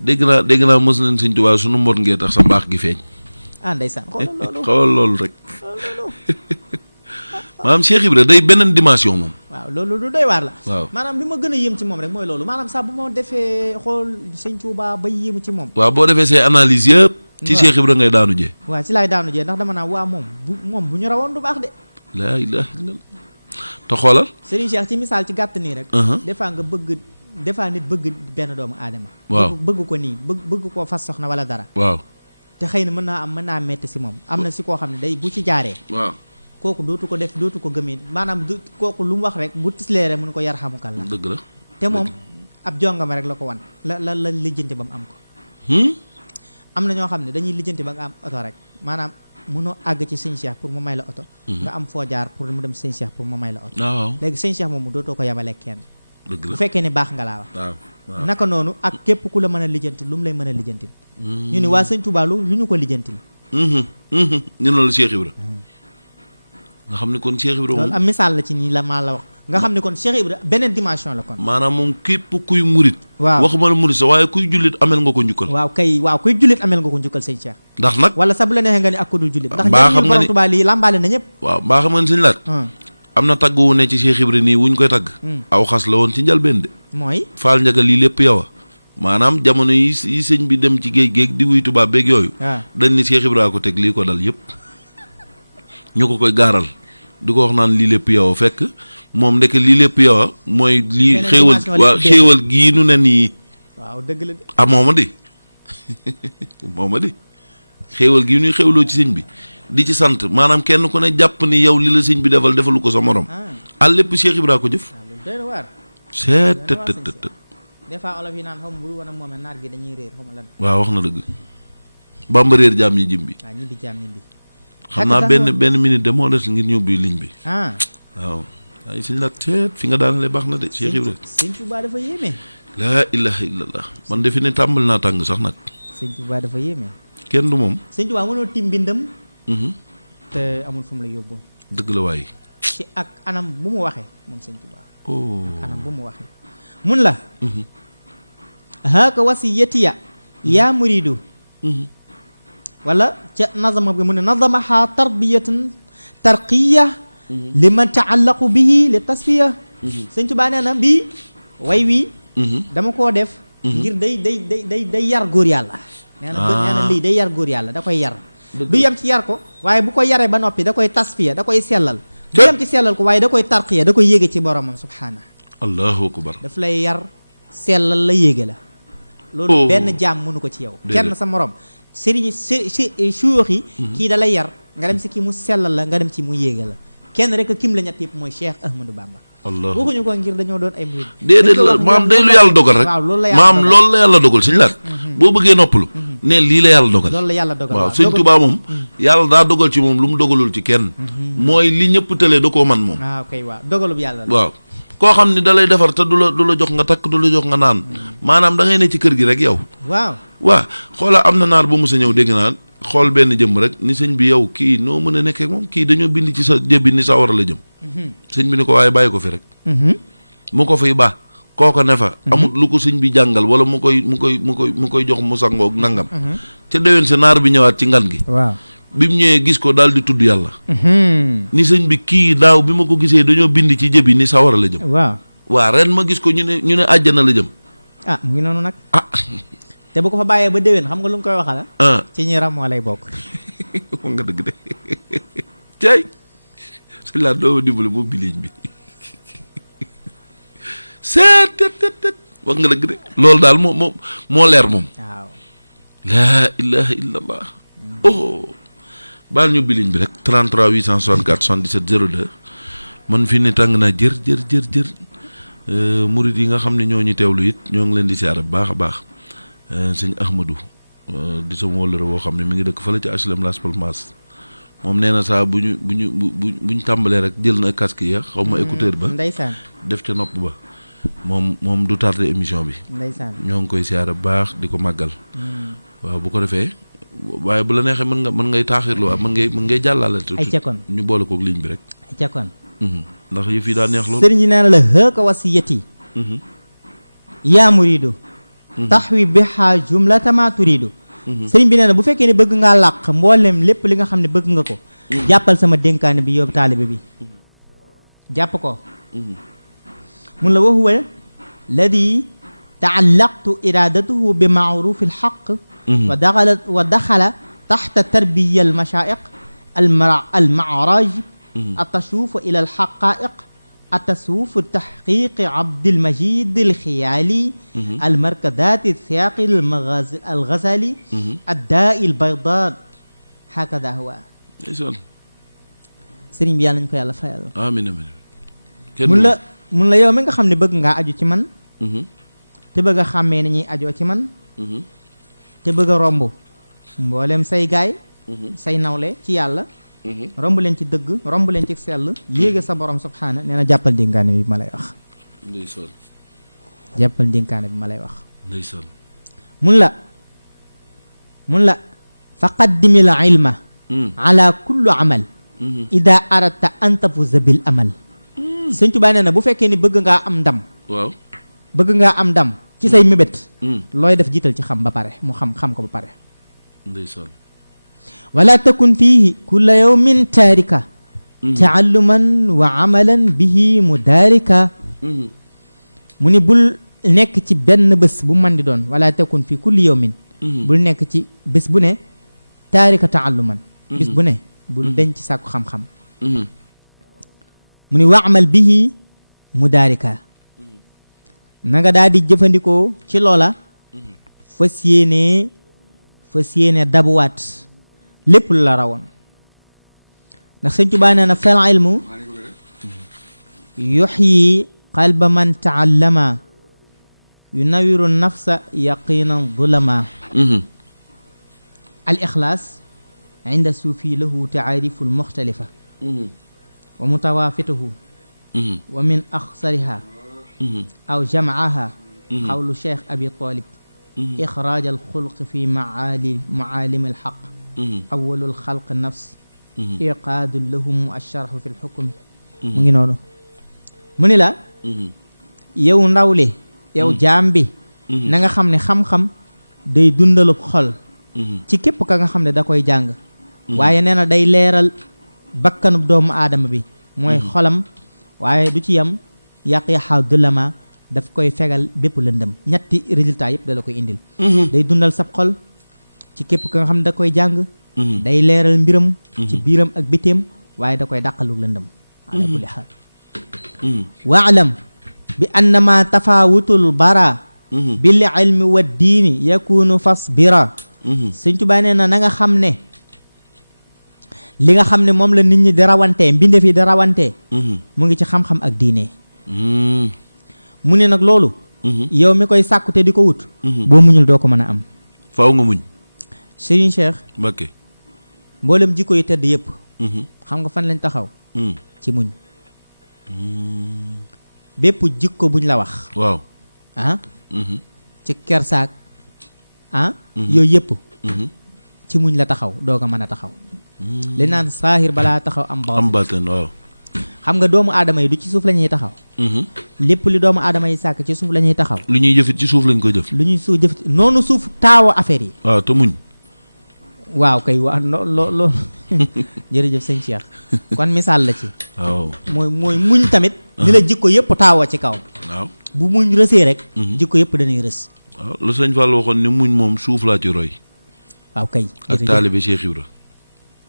dégg naa mos nañ sëñ Tuubaa sunu mbot ngee tax sa mbaax gi feeñ. ah ndeysaan xoolal loolu rek. maanaam Cheikh Ibra day beneen dimension moom. waaw loolu lu doy waar la. waaw maanaam li ma gën a yéem ci moom rek mooy loolu maanaam sax bu ma defee xool sëñ Tuubaa ba yéemu ci moom. waaw boo defee say analyse yëpp. ci Cheikh Ibra ngay daanu jee. waaw ci laay daanu jee ndax dama naa waa moom bu ñu rawoon du baax de. laa ilaaha illallaah. te xoolal. Serigne Cheikh ci misaal ci gàtt nii rek. des fois nga bëgg des fois nit bëgg benn doomu aadama. waaw bëgg ko nii bëgg koo fas soxna wala dara. waaw. te xëy na mën naa metti si moom am na si koo xam ne day bu ci jaaree. waaw. kooku dootu ko gëmee maanaam kooku lu mu wax rek bu tisleere mun ko yar xamukal la. dëgg la. te moom ab jongama rek la ko wan la lijjanti ba mu am ko. am na ñoo xam ne dañuy lijjanti ba nga am oto rek maanaam mënoo àgg ci sëñ Cheikh pour mu may la oto. nga am foo jaar pour mu dem sëñ Cheikh pour mu may la oto. waaw léegi sëñ Cheikh moom mu dootoo ko yabale kenn. dëgg la bu fekkee ne baax nga laa wax. waaw naka noonu ak képp ku la mën a lijjanti lu mu lay mën a lijjantil. ñu ni waa sëñ Touba lu ñu ko lijjantil. ñu ne la Cheikh Ibra. nga xam ne kon Cheikh Ibra moom loolu am misaal la ci nii la maa la wax. nga xam ne kon Cheikh Ibra beneen dimension la kon. maanaam moom képp kuy murit. waaw waxuma la murit sax waaye kuy jullit amel nga ko njukkal. waaw kuy jullit amel nga ko njukkal sëñ Cheikh. ndax nag wala sa bu la neexee nga ni ak ko dul jullit. ndax mbaa xam njëriñu borom Touba lii làmbaale na ñëpp. waaw mbaa xam nga ni sëñ laat. am na tagg wu ne ci Cheikh Ibra nii wuñ koy tagg. aw xas la woon ci njalbeen de. mooy. faal njaga lii lépp yow a maanaam jamono yi sëñ bi dem ci géej di wuy tubaab beeg yooyu. dañ ni Cheikh Ibra ko teg lii ko dal yëpp. ñu ko koy gaaral di ko wax naan lii lépp yow a fekk moom ndek lii lépp yow a mooy. lii xéewal gii nu ne nii. waaw dëgg la de. ah mooma di mooma di xéewal gii nuy xéewloo ci sëñ bi di ci sant maanaam kenn ku ne jàpp ni yow li la sëñ bi defalu ko sa morom. ah lépp Cheikh Ibra ko jëf. seet tët tët tët. des fois olof yi naan xaw ma bu woon ak moom naar gi dañuy réer xaw ma lan. waaw wax na dëgg. Bamba réer jaam ñi jim bi. waaw ñibbi jaam ñibbi. xam naa benn minute de moo des ngir ñubbi ligne bi. waaw. waaye suñu la teet fi nga daanale baax na de Cheikh Ibra. sëñ Touba dafa yéeme. laa ilaha illallah man defe ne tàmbal naa tàng sax nag. sëñ Touba dafa yéeme. kenn du moom. sëñ Touba mënoo tim mbindam. te amul fu mu la yóbbu. dëgg la waaye. ci ak anam bu mu waxee moom sëñ Touba. ak anam bu mu waxee. mun la. haaka wasiyatiya yaa muridu wala ca nazama bi mu ne nazamaha tarbiyatan tarqiya liman taallaqu bihi li tasfiya sëñ Tuubaa nee na bii way wi dama koo def ngir day yar góor yàlla nee na lii day yar góor yàlla da koy yar du yem ci yar ko waaye bu ko yaree ba noppi da koy tasfiya da koy sellal du yem ci sellal ko waaye da koy tarqiya da koy yéege ci boromam subhaana allahu akbar daf lay yar sellal la yéege la loolu benn jaam mënu ko ci yow kenn sa morom sëriñ suyoox yi kii da lay yar nga dem si kii mu sellal la nga dem ci mu yéege la kenn rek kim la ñett yëpp mooy Cheikh Ahmadou Bamba waxuñu ko ngir dañoo doon ay murid déedéet la maam day lu yàlla dogal rek maam loolu la yàlla dogal suñu laat boo bëggee noppalu ne lii la yàlla dogal loolu la yàlla dogal waaw sëñ Tuubaa moom yàlla daa dogal ci moom lu mu dogalul ci kenn mooy li ñëpp tëlee da koo man moom waaw kay waaw dogalub yàlla la waaw koo xam ne da lay defar te du la jox nga takk du la jox nga naan maanaam da ngay ne ci kër gi rek yow waaw xoola am na naar bu mos a ñëw dégg naa xool benn jëmm rek ni sëñ bi yow kii noo mën a nekkee moom kii dañoo bind ci sa jëbbi ni sa war a la jëm sëñ bi ni ko waaye bàyyi ko fi rek mu ko fiy baax kooko ne fa amut lu ko sëñ bi jàngal wala mu koy jox mu sangoog nangam ca déwén sa naar bi ñëwaat ci ngan gi waaw bi mu ñëwee gis ko daal di tudd yàlla ni sëñ bi kii daaw bi ma ko gisee dañoo bind ci jëbi ni sa war a la jëm waaw ren ma gis ko ñu ne àjjana la jëm mu ngi noonu nag te bu ko fa bàyyee ba déwén xam nga lu mu koy waxala ci ñi ram moo lay bokk wax nga dëgg de cay sëñ laa doo dimbali moom biliñ bi seet wax nga dëgg de loolu daal moo leer moom waaw laa ilaha illallah baal ñu biliñ bi rek 33 864 77 02 man fi ne tàng naa jër murid yi nga xam ne ñoo ñu teewlu it ñoo ngi leen di siyaare bu baax a baax sëñ Ahmadou di sama wóllëre boo xam ne mi ngi dëkk fële ci HLM Las Palmas moom nee na saa bu ñu tàmbalee rek jël na casque ya xaw ma écouteur ba ndeysaan def ca nopp ba moom du tardé émission bi ndeysaan ñoo ngi koy siyaare bu baax di ko màggal waaw bu ko defee waaye bu la neexee mën ngay taaxirlu waa mën ngay jàllale ay cekkoon ñu boole kook ligne bi rek ay cekkoon ndax yëf yi daa neex loolu sëriñ yi nee na la hëka wasiyati yaa muridu taxwi biha jumlatama turidu sëriñ bi nee na bu fekkee ne bëgg ngaa làq mboolem lépp li nga xam ne bëgg nga ko jàppal sama dénkaane bi yow taalibe bi jàpp ko mun la wa huwa ladi taallaqtu iradatuhu bi maarufi alxaq wa daxala taxta tarbiya almashaiq almaaraj التشوف إلى الحقائق التسوف تحقيق عبد المجيد الخيالي المركزات الثاقي الغزالي الداء البيضاء هكذا هو سيرين بي يالا نكو يالا فايال امين mun la yow mi nga xam ne bëgg ngaa aju ci man te bëgg a xàmmee ni ñuy ajoo ci man te bëgg a romb mboolem say gaay say nawle ci yàlla romb leen ci dëgg romb leen ci sell yéege sa borom subhaana nee na jàppal dénkaane bi ma lay wax ndeysaan jàppal dénkaane bi ma lay wax ndeysaan mun la fa qaddimil ilma ala kulli amal ida aradta an tafuza bil amal sëñ Tuubaa nee na bu fekkee ni bëgg ngaa am ndam waaw bëgg ngaa am ndam ci say mébét looy def jiital ci xam ba pare mu xam ko ba pare ndeysaan wala takun fiihi kulla yawmin taarika taalluman wa amalan bihi mudaarika mu ni bul nekk ci benn bés bu man di doon wala takun fii kulli yawmin bul nekk ci bés bu ne taarika taalluman bés bu ne bul denc sàkku xam-xam mu ni wa amal bihi mudaarika na nga daal di jëfandikoo ci loola fas yéene dabuwaat lépp lu la rawoon ndax sëñ Tuubaa nee na fal ilmu yuxyi qalba man taallama yunawiru nafsa yaqinan zulama al ixlaas inda suufi lahu taarifu almuxtalifa wa mutawaafituhu wa min axsariha aw jamcaha xawlu cheikh abi talib ixraaj alxulq fi macaalim alxaq awalul xalq nafs iqaadu lahum asharxu fi lxukmi mu ngi noonu mu ni la yow ndaw li yow jaam bi na nga xam ne xam-xam day dundalub xol ci képp ka nga xam ne da koy jàng waaye nee na day leeral bakkanub doomu aadama bi mooy xolam waaye du ci yam yàq-yaxaaw dulama daf koy fegal bépp lëndëm ñetti résultat yëpp da la koy indil day dundal sab xol ci képp ka nga xam ne da koy jàng day leeral mbiram ci biiram ak bitéem waaye da koy dàqalu lëndëm ala kulli xaal waalam bi annama tafawutul bara bil ilmi wa diini yakunu fasbira Sëñ Tuubaa nee na nga xam ne li nga xam ne moom la nit ñi di rawantee mbindeef yi di rawantee mu ngi ci xam-xam ak diine mu ne nag loolu yow mi koy sàkku te di ko wut boo muñul doo ko mën a am faaw nga muñ Serigne Cheikh Mbacké mboolem jikko yi tëdd yëpp xam nga fan lañ taxaw ci muñ bépp jikko buñ la wax waaw ci kersaak yooyu yëpp ci muñ la taxaw doo ko mën a taxaw li naan saahir balaa taxaw am baatin waaw xam nga doomu aadama yi du ci suuf la ñuy taxaw lépp li doomu aadama yi sàkk ci suuf la ñuy taxaw lu ñuy jëfit ci suuf lañ ko jëf lu ñuy suuf jëf noonu suuf taawo affaire yi waaw te muñ waaw kay waa loo jërëjëf sëñ Cheikh kon misaal la ci waaw mooy muñ tamit ni la jikko yëpp taawoo ci kaw waaw bu muñ rësee rek jikko yëpp dañuy rës waaw lu sëñ Fall waxoon ni muñ moom suuf laa ci roy waaw kay ak taalibe Cheikh Ibra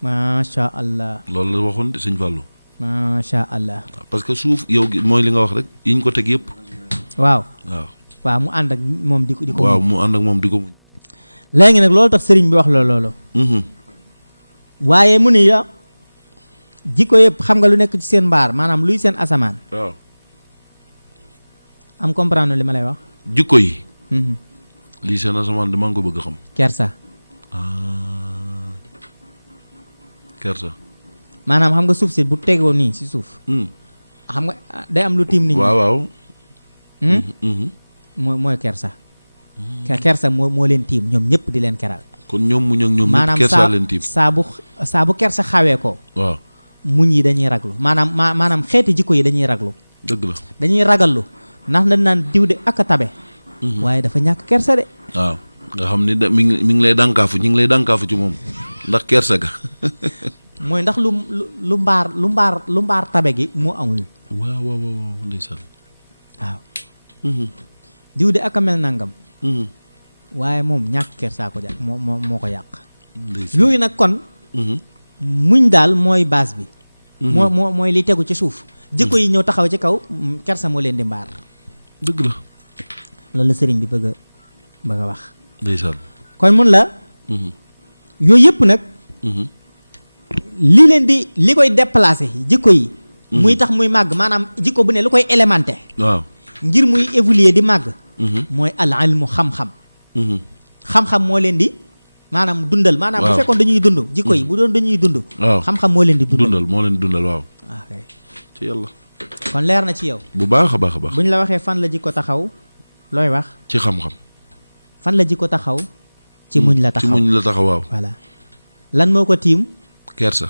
macha allah loolu la waxoon de sëñ Fallu macha allah parce que suuf yow mooy li nga wax rek yiñ ko teg yëpp waaw waaw mu ànd ak moom di ko waaw mu ànd ak moom di ko muñ léegi nag loolu tax sëriñ bi wax loolu waaye mu ni ya jikko yëpp xam nga lu nekk ci seen mbaar maanaam luy seen asamaan waaw am comprendre li ma lay wax jikko yi lii seen asamaan damaa ngi ko bëgg a xam kersa kersa maanaam xam nga suuf si bu tegoo nii si suuf xam nga day am lu tiim nit ñi waaw mooy kersa kersa moo leen tiim ñoom ñëpp di leen keral kon ñoom muñ ak ñoom ñëpp kersa leen tiim saa bu kersa xawee ko waaw muñ yi dañuy raglu maanaam xeeti jikko yi dañuy raglu dëgg la dañuy ragallu ndax dañ naan diw de ak a tabe waaye dafa ñàkk kersa de waaw nga xam ni mi ngi lay dànkaafu ñi ngi lay dànkaafu ci moom ndax kersa ga mooy ndax lu mbaar tabe gi moo amul waaw ndeysaan waaw diw de ak a mel nangam waaye moom ñàkk kersaa ko jàpp moo ko yàq yooyu nag kon muñ daal mooy base bi mooy li tegu ci suuf jikko yi ñëw taxaw ci kaw kersa moo leen di mbaar dëgg la loolu la sëriñ bi bëgg a wax ndeysaan kon mun la yooyu yëpp nag li leen di li koy déplacé jikko yi muy tax muy màgg maanaam jikko bu ne lu koy élémenté waaw ngir muy évoluer di màgg mooy al ilmu xam-xam xam-xam moo leen di maanaam dundal maanaam bu fekkoon dañuy dund jikko yi bu doon dañuy dund xam-xam moo leen di dundal moo leen di dundal waaw ok ci yàlla kon leer na ci yow bu baax a baax a baax bu ñu la waxee fan la jikko taxaw looy wax ci xam-xam fan la jikko taxaw ci muñ la taxaw ci muñ la taxaw waaw voilà lan moo ko tiim kersa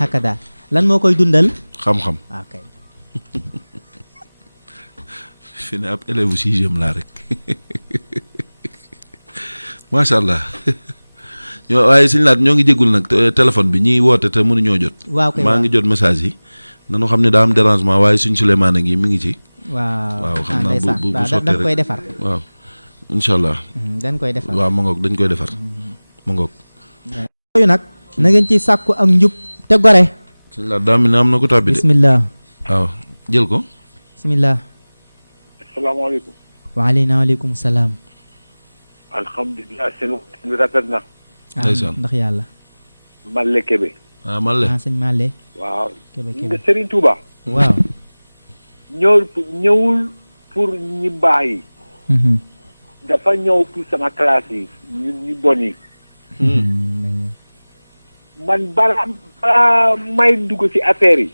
hakada lan moo koy dundal xam-xam ok fi ne ab élève bu sixième laa rek macha allah waaye suñu laat ñoo ngi jéggul nag téléphone bi ñiy woote te mënuñoo jot waaw kay maa ngi jot message yi nanu xam ne daa am dérangement waaye suñ Souleymane ngi mi ngi ci waaw xam naa bu sottee rek dañ koy defar waaw incha allah dañ koy defar waaw ma ngoog dañ koy defar ma ngoog yooyu nag na ngeen ci sàkku ak njub te gore suñu laat daa mi ne am na ko tàbbi de bismillah waaw jël ko bismillah asalaamaaleykum waaleykum salaam alhamdulilah seen waxtaan bi rafet na ndeysaan ndax yàlla Malle Kébé Malle sëñ Malle waaw Kébé nga Serigne Touba waaw ñëwul pour ñi baax yi dafa ñëw pour sama classe yi ñu bon yi man balaa may dugg ci affaire yi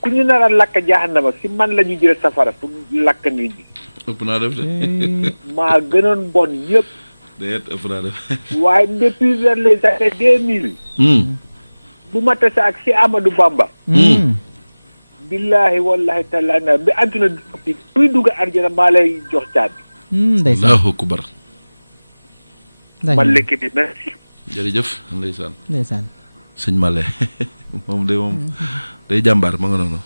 ku ñu nar a lakk jahannama si man la ñu jël safara pour lakk nit ñi ëpp naa def de maa gënoon bon yëpp déet ëpp naa def waaye depuis vers les années 2000 bu ma tase ak si Amadou Bamba billahi wallahi taala na bi àdduna di kuy dugg arjana maa lay jox caabi ndeysaan allahu akbar ma lekk bi merci. jërëjëf ndeysaan. ndeysaan. sëñ Male moom day jàmbaar ma nga noonu.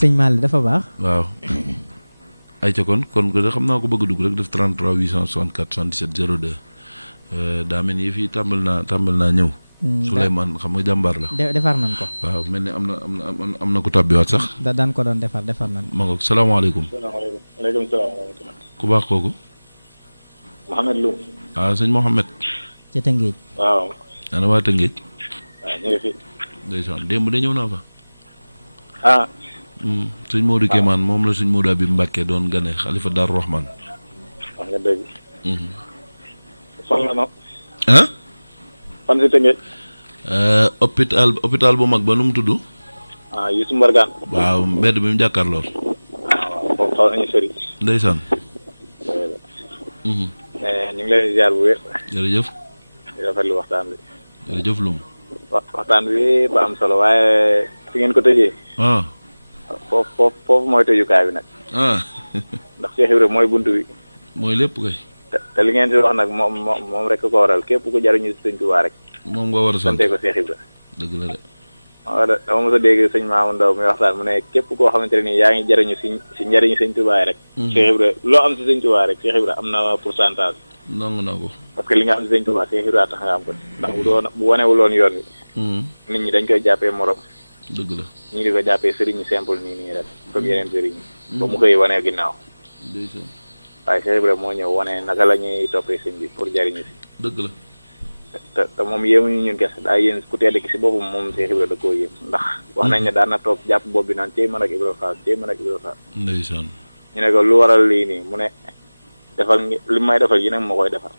sëñ Male dafa baax. waaw. ay ca kon ko xam naa ko bëgg a dugg rek def 33 864 77 02 daa mel ni fii tàmbal naa ñëw. Souleymane xam nga jàmbaar la. defar nañ ko. waaw mel ni am na ko tàbbiwaat sax. daan ko doon defar nañ ko. ma ngoog salaamaaleykum. waaleykum salaam. ku baax kooku. Mouhamed Loum. sëñ Mouhamed. ca Tëngéej. waaw. ana waa Tëngéej. waaw ñu ngi fi. ndeysaan démb de ñëw naa fa. sëñ Modou Kéemaan moom la sëñ Modou Abib Mbàkke doon gane xalifa Daaru Rahman. wax nga dëgg. fan la noonu. fan si Tëngéej. hôpital bu mag ba nu mu tudd. Youssou Mbargane. waaw mbedd bi mu jàkkaarloo. waaw foofu xaw nañu sëriñ. ndeysaan. ñu ngi lay ziar bu wér. jërëjëf. di rafetlu waxtaan bi. jërëjëf Loum. waxtaan bi ba am solo waaye fi ngeen ko tëjee. foofu mooy tëjukaay bi nag. ndax Cheikh Ibrahima mooy buntu bi. mooy lépp kay. te li ngeen di wax nag moom rek ko waral képp ku jariñu si sëñ Tuubaa rek. moom nga war a sant sante ko Cheikh Ibrahima. dëgg la de. waaw dama mos a dégg sëñ Maamu Ndaw muy waxtaan mu ne képp koo xamante ne nii yaa ngi jariñu si njariñu sëñ Tuubaa rek. Cheikh Ibrahima loo am si sëñ Tuubaa rek Cheikh Ibrahima am na pourcentage. nangu naa ko. parce que li nga am si sëñ Tuubaa Cheikh Ibrahima tax nga am ko ndax bu wanewuloon yoon wi. nit ñi dañ koy jàppee morom. dëgg la. ñu ngi ko jàppee sëriñ simple nii rek comme yeneen sëriñ ba mu xëy wane ginnaaw. waaye Cheikh Ibrahima moo ñëw wane naka la ñuy toppee sëñ bi pour jariñu si. dëgg la. te moom yéemuñu ñun kese daa yéen ku tedd ki si boppam moom Cheikh Ibrahima da koo yéem ndax wax nañ ne daan na toog jàpp bopp bi naan cey man ak Ibrahima Fall cey man ak Ibrahima Fall. ndeysaan. ñu ne ko lu waral lii nii mu ne li may defal yi nag moo koy defal.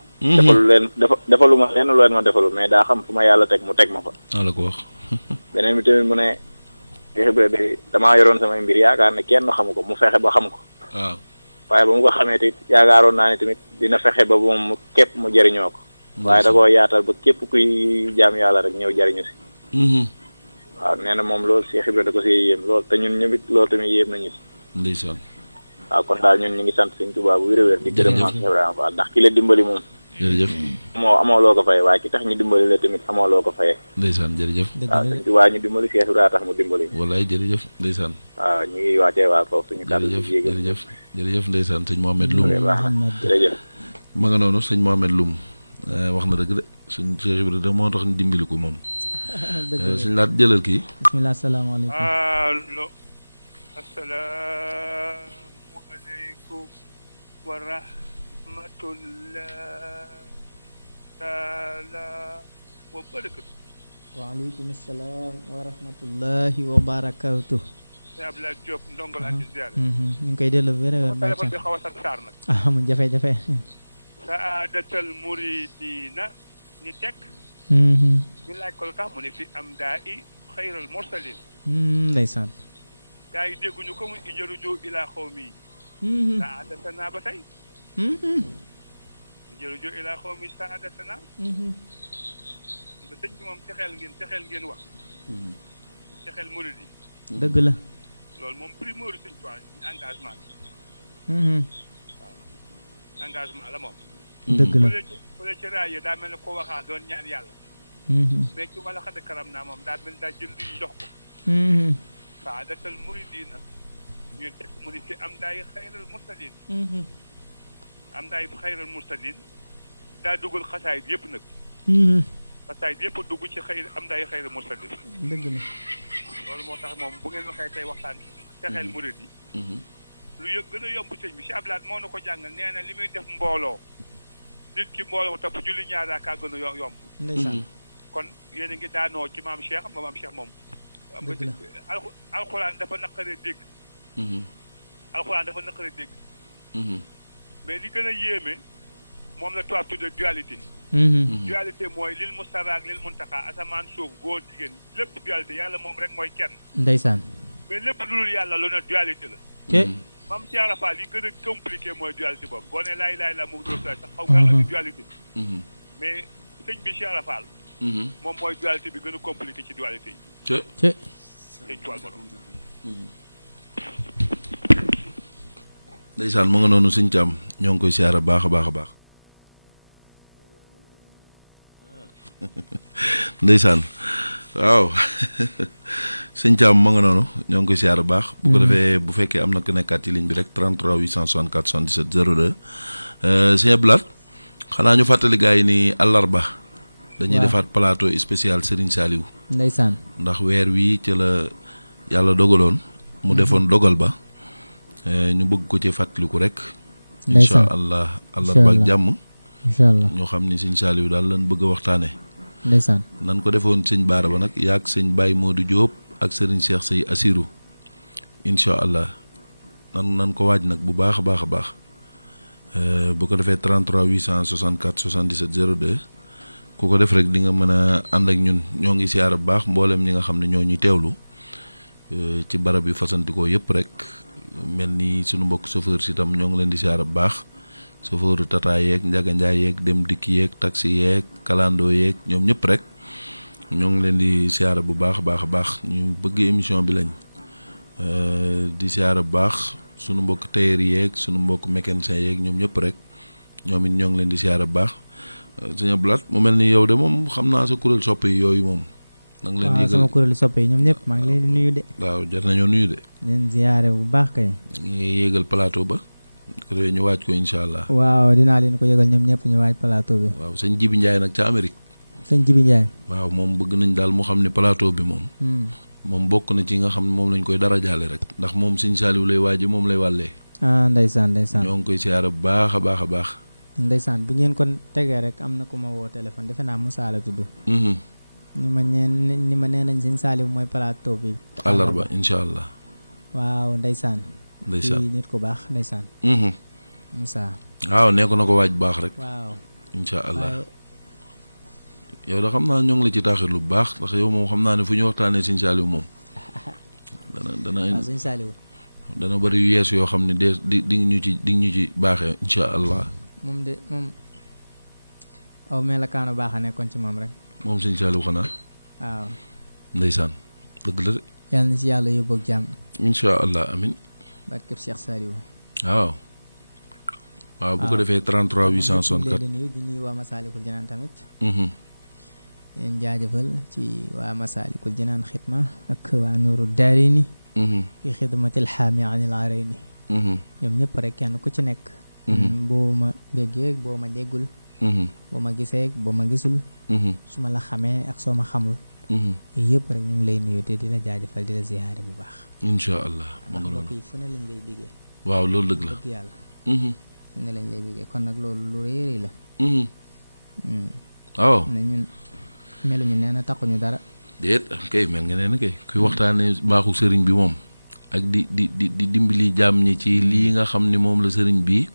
defalu ma lenn lu leen ma defalu mais daa xam fu ma yàlla teg mu teg ma fa. la ko wax. beneen bi tamit mu ne Cheikh Ibrahima damaa yoroon samay mbir yaakaar ne kenn xamu ko mu fexe ba xam ko. waaw. waaye ba mu ko xamee tamit yaakaaroon naa ne tamit dina fexe ba moom képp mu jëriñoo ko. waaye da koo yaatal ba képp kuy jaam yàlla rek ñëw jëriñu si. waaw nee na moom loolu Cheikh Ibrahima da ko see yéem loolu te ñun ñëpp loolu tamit yéem nañu si. ndeysaan. waaw kon daal ñun ñu ngi sant Sëñ Tuubaa bu wér-wér di gërëm Maam Cheikh Ibrahima Fall ndax ki la dimbali moom. jërëjëf. amoo loo ko fayee waaye ki tax ñu dimbali la tamit amoo loo ko fayee. ndeysaan jërëjëf. waaw Sëñ Tuubaa ñu dimbali Cheikh Ibrahima tax mu dimbali. wallaay jërëjëf ndeysaan. waaw ñu ngi wàccee waa foofu suñu kàddu gi. jërëjëf ndeysaan sëñ Mohamed Loum. jërëjëf. ma nga noonu sëñ Mohamed Loum wax na dëgg de suñ Cheikh Ibrahima moo tax ñu dimbali ko moom. suñ laat jëlal kii. bisimilah salaamaaleykum. allo. asalaamualeykum wa rahmatullah taala wa barakatu. waaleykum salaam wa rahmatullahi wa barakatu. sëñ Abdoulaye Diop ndongo laa ci ziare. ñu ngi koy delloo wér-wér. téléphone bi xaw a sant saar nag. mu jafe-jafe. saadatal muridina ni tekk. ñu laaj ko lu tax mu ne fi am daa i xayral mursalin. ndeysaan. gaa yi dégguñu ko mu ijaru joo ilaa xaw mi. saadatana ba tey. ijaru joo ilaa xaw mi saadatana. nga sëñ bi moom texeel ngeen wax. texeel murid yi. dëgg la. loolu moom primeur sëñ Tuubaa engagement la. waaw engagement la moom. dëgg la. fële ci raay yi daa mel ne ko waxaa doon ñaan yàlla. mais ci wala xad karam naa moom daa mel daa jël luy jox ko. saadatal muridina ñu teg mu ni fi am daay xayral mursalin. am daay xayral mursalin daa dugal xasaayit yëpp nag. xasaayit yëpp dugg ci am daay xayral mursalin. dëgg la. loolu moo tax moom bu ngeen waxee tey waxtaan texeel murid yi. lu gën a yomb sëñ bi si ablaat moo na ko jàngal nee na li muy def mbooloo nit ki mbooloo topp julli ñaar kaa gën a yomb. ndeysaan. kon yéen a ngi daanoo ci maam Cheikh xam nga maam Cheikh moom. dëgg la alxuraan dafa naqaree dégg. alxuraan dafa naqaree dégg. mais li gën a yéeme moom la tubaab tudde dualité. dualité mooy lil Mustafa ak lil Muntaxa asamaan suuf góor jigéen lépp dualité yàlla moom rek mooy kenn. ndeysaan. mais lépp lu dul yàlla lu ne dualité la. maam Cheikh Rafal li gën a compliqué mooy dualité boobu boo nee laay la mu dóor sax xaw nga am dualité. mais sëñ bi Cheikh Rafal. moom mooy dualité bi gën a compliqué ci dualité yi. sëñ Tuubaa borom. ndeysaan mu nga noonu sëñ Caam ñoo ngi koy siyaara baax a baax a baax. ndeysaan waaw sëñ Thiam ma nga noonu ñoo ngi koy siyaar bu baax. bu ko defee bu fekkee am na ku nekkaat ci ligne bi rek 33 864 77 02. sëñ Abdoulaye xanaa ñu fàttali gars yi ni àllarba. dañuy defaat plateau spécial Serigne Saliou. ndeysaan ndax weer wii ca la yàlla dogaloon. mu defoon dogal ba. ñu bëgg ko ci fàttaliku rek. incha allah àllarba ak jàmm. incha allah ñoo xam ni sëñ Saliou daal lañ bëgg a waxtaane ndeysaan nan ko defoon sëñ Baara ba nag yaag sëñ Baye Modou Diop ak sëriñ Cheikh Sey Assirou incha allah nan ko waaj nag bu baax a baax a baax bu ko defee 33 864 77 02 ku ko def rek di nga mën a ànd ak ñun ñoo ngi siyaara bu baax mboolem ñi nga xam ne ñoo ñuy teewlu ci barab yu fasantikoo yëpp rek mel ni sunu mbokk chauffeur si tam ñoo ngi leen di siyaara bu baax chauffeur tata yeeg njaga njaay yeeg dem dikk yeeg taxi yeeg kalandoo yeeg ñoom ñëpp rek ñoo ngi leen di siyaara bu baax a baax a baax ñu bëgg émission bi lañ di siyaara bu baax sunu mbokk tailleur yeeg sunu mbokk mécanicien yeeg ñoom ñëpp rek ñoom it ñoo ngi leen di siyaara bu baax sëñ Abdoulaye mu mel ni yow de moom xam naa sa kuréel soppe yi yooyu moom. na nga leen yëgal sama kuréel soppe yi ñoom ñëpp maa ngi leen di nuyu de. waaw jar nañoo nuyu de. leen ziyaare bu baax kay. ngi yëgal plateau ba. ñu waaj ko incha allah. waaw dinaa leen ko yëgal ñoom ñëpp ñu waaj plateau bi. waaw sëñ Jibi Ndiaye nag ca Amérique. sëñ Jibi Ndiaye. waaw moom bëgg nañ daal mu xam ne plateau bi moom. moom bokk na ci nga xam ne moom lañ koy dara jaale rek. ndax moom sëñ Saliou lay waaji moom lay wàllee. ah ndeysaan ndeysaan. ñoo ngi koy siyaara bu baax a baax a baax. ndeysaan bi ngeen ko tegee rek am na ku ma woo téléphone defe naa Moussa la tudd. ni ma nee nañ sëñ Saliou mooy plateau bi. àllarba incha allah. waaw ndeysaan. ndeysaan kii nit ku baax ndeysaan. Moussa. waaw nee ko na ko waaj bu baax rek. waaw incha allah. yow da xam naa ñoo ngi la ci taaxir lu baax ndax yow moom xam naa ne fu ñu waxtaanee sëñ Saliou moom. waaw sëñ Saliou. dana bëri yu yees yoo xam ne di ñu ci baaxee incha allah. moom de moom aw melokaanu baax a nekkoon ci moom rek. moom sëñ Saliou xanaa. waaw. ndeysaan dëgg la de. yàlla na ci yàlla yóbbu ak jàmm. incha allah amin. barkeb Cheikh Saliou. waaw. waaw bu ko defee 33 864. di nuyu waa Masaalikul Jinaan tamit. leen jaajëfal ci waa Masaalikul Jinaan xidma ak waa Nuuru Daarayni. fi xidmatil xaami anil arayni. ñoom ñëpp rek kenn ku ci nekk. boo ma déggee boo ma déggul. boo ma gisee boo ma gisul. su ma la xamee ak soo ma xamul. yii yëpp rek ñu ngi lay nuyu te di la jaajëfal di la ziyaare bu baax. incha allah ma nga loolu. fu ne lañ lay biggee. waaw loolu dëgg la dëgg yàlla. fu ne lañ lay biggee kon nag loolu lu rëy rëy la. waaw. ne ñun meluñu nee na taxuñu dara. déet kay mel nga nee na kay kuy waxtaanee baaxu sëriñ bi moom. ak di dimbali jàmm ñi ci lii nga xam ni moom la sëriñ bi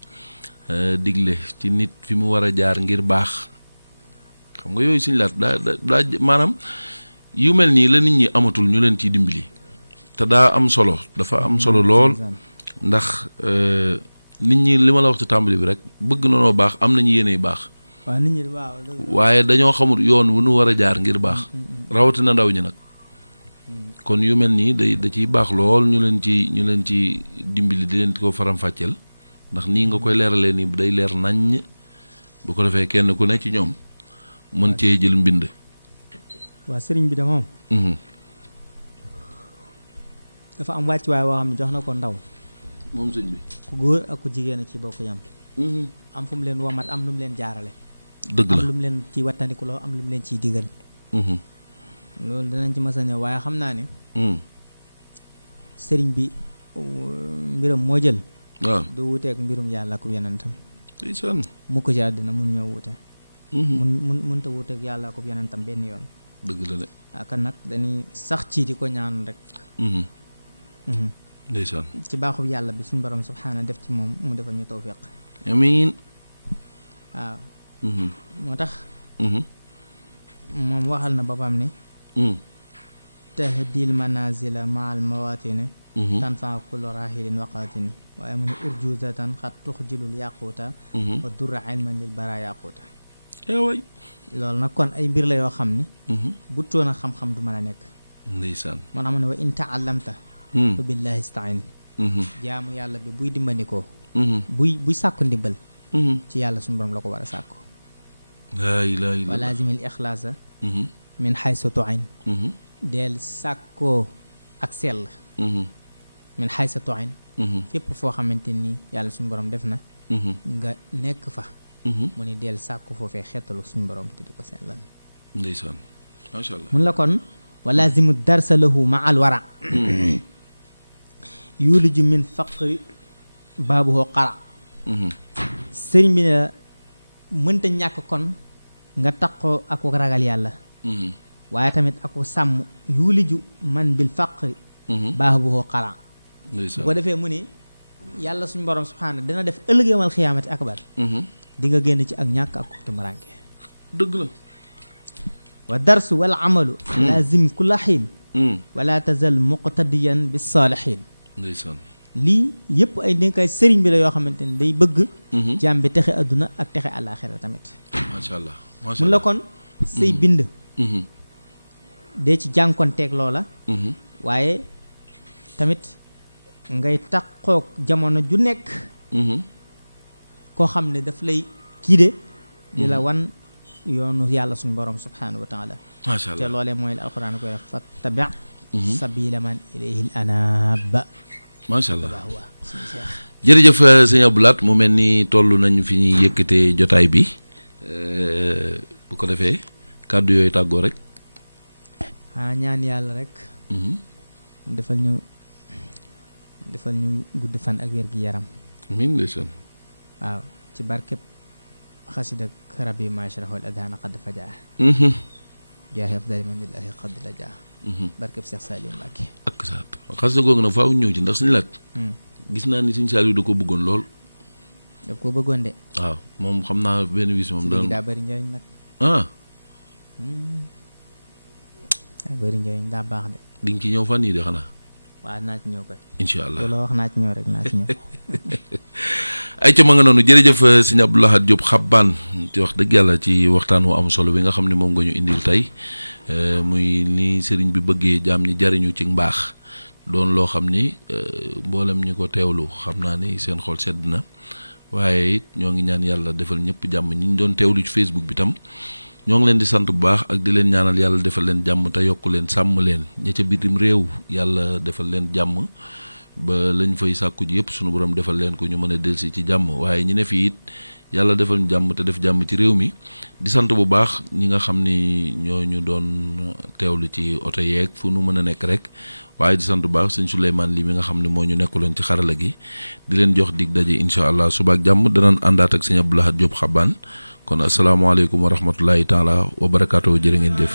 digle ci nit fi mu war a jaar ngir baax xam nga yooyu suñu laat daa maanaam yu mel nii la nit ñi amatul ñu leen ciy dimbali te daa am solo dafa am solo lool ndax nit ñi li ma la wax ci tàmbali bi rek bëgg na noo baax am nañu yéeney baax. waaw nit ñi waaw. waaye dañoo xamul yoon wu nu war a jaar ngir baax rawatina ndaw ñi nag. kon yu mel nii da ciy baax lool ñu leen ci dimbali di leen ko faram-fàcceel ndax nii nga koy leeralee nii day leer naññ bu ko defee kenn ku ne ci ñoom mën cee jël mbind. waa sëriñ bi de moom. dafa am wàccuwaay woo xam ne jox na ko ndaw. moom sëñ bi. ku góor ak ku jigéen a ci bokk yam. am fu mu leen womat am lu mu leen jaarale. dëgg la am lu mu leen ci wattandikuloo am lu mu leen ciy digal. loolu danañ ci mës a ñëw waaye xam naa ne. sëriñ bi mbiram moo jël. waaw du wuteek mbirum yàlla ak yonentam. ndeysaan. mu ko ci àddina mënuñoo wute. mënta wuteek yàlla ak yonentam benn yoon. dëgg la de. kan nag dañuy sax ci di ko ñaan rek. ndeysaan. ci baaxub yàlla bi suñu borom subhaana def ci moom mu defal ñu tawfiq. amiin. waaw. moo tax. moom waxal na boppam ni. tahdil manazila maal mawatini. tanfa kullu rahilin waqatini. waaye mu ne urjuzatan xat tuxjilul yaquuta. wa durra ilman lil bara yaquuta. waay. loolu nag kon ay mbir la yoo xam ni. bu toon a xam-xam du mën a nekk. ndeysaan. moo tax mu ne wa in taallamta. fa billahi istain. jaamu yàlla bi buy dimbandikoo. buy sàkku ndimbal. ci yàlla suñu borom la ko war a sàkku. laa ilaaha illa wa laazimil ixlaasa min xaysu tuin del sàkkoo ak sell min xaysu tuin fépp foo xamante ni yàlla suñu borom def na nga nekk fa mu ni del sàkku foofee xettalu suñu borom te di ko sellal ndeysaan macha allah mun la kon wa laazimu darsa lahu ma al wara yuliju min faqri baabuhoo xara sëriñ bi ne la mënta ñàkk kon nga taqoo ak ragal yàlla waaye tamit ako sàmm yuliju man bil faqri baabuhoo xara bu ko defee mu ni yàlla suñu borom subhaana dana def ëllëg yawmal xiyaamati akbar di nga génn ci ak ñàkk ak tumuraanke dëgg la wa darsu wal amalu laazim kulla xiin wala tazal muqtadiyan bis saalihiin ndeysaan lii yëpp ay dénkaay sëriñ bi la yoo xamante ni day bëgg jaam bi texe adduna ak texe àllaaxira tamit macha allah mun la kon say bind dee ci jànkonteeg loola waaye tamit ngay taqoog jamono ju nekk koo xam ne daf lay kiide di la wan yoonu yàlla suñu borom subhanahu wa taala macha allah te loolee mooy la alxuraan koy def fattabi sabila man ilayhi al anab macha allah jërëjëf sëñ Abdou Lahat mu mel ni toll nañu fi ñuy yëkkatee jotaay bi bu ko defee kàddu yooyu tàggoo rek ñaan yàlla rek mu defal ñu gudd fan ak wér gi yaram amiin ndeysaan waaw ci barkeb xasida rabbi maashrahul adhana qad fajaa jaahi afdali man lillahi qad rajaa barkeb Cheikh Saliou Mbacké ak saat xasida googu nag faaw ñëw ci ndax suñu laat gis naa ni suñu Saliou da ko bëggoon lool daf ko bëggoon de waaw moom xam naa benn bis moom daa bëri njëriñ nag daa bëri njëriñ daa baax de di nga ci ñëw fan yii de xanaa waaw naa ci ñëw koy incha allah loolu wax naa ci ñëw rek naa ci ñëw ay ca ma nga noonu jërëjëf sëñ Abdou Lahat Diop Xabbaan ci wax dëgg yàlla ci waxtaan wu am solo bi nga xam ne moom nga ñu indil tey muy ni sëriñ bi bëggee jaam ñi jariñu ci mbaax doon loo xam ni mboolem ñi ko teewlu xam naa ni seen xol sedd na waaye it ñoo ngi ñaan yàlla defal ñëpp jàmm ñi ñu doon teewlu ci Facebook bi tam ñoo ngi leen di sant bu baax ak di leen ñaanal yàlla defal leen jàmm te yokk leen sàmm leen ña ca bitim réew yàlla defal leen jàmm ba lañ fay sàkku ji yëpp sunu borom defal leen ko ñu mën a delsi ci jàmm waaye ñi ne fii it yàlla defal ñu jàmm te def jàmm ci réew mi di sant bu baax ñi nga xam ni ñoo ñu doon teewlu ci oto yeeg fu nu mën a nekk rek waaye di sant bu baax sëñ Souleymane li mi nga xam ne moo ñu nekkaloon ci xarala gi di leen jox dig daje incha allah suba ak jàmm danañ àndaat ak sëñ Abdou Lahat Diop Xabbaan kon asalaamaaleykum wa rahmatullahi taala wa barakaatu jërë ngeen jëf.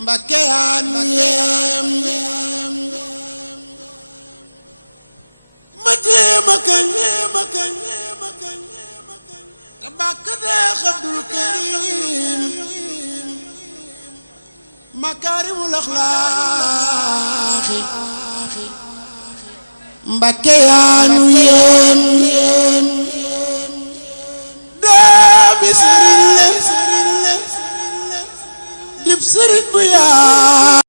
Mbacké yaa nu yem ma jéem a kañ te bàkk Seex Abdul Karim makaarimul axlaaqi Mbacké yaa nu yem doomi sëriñ la dib sëriñ bu yaa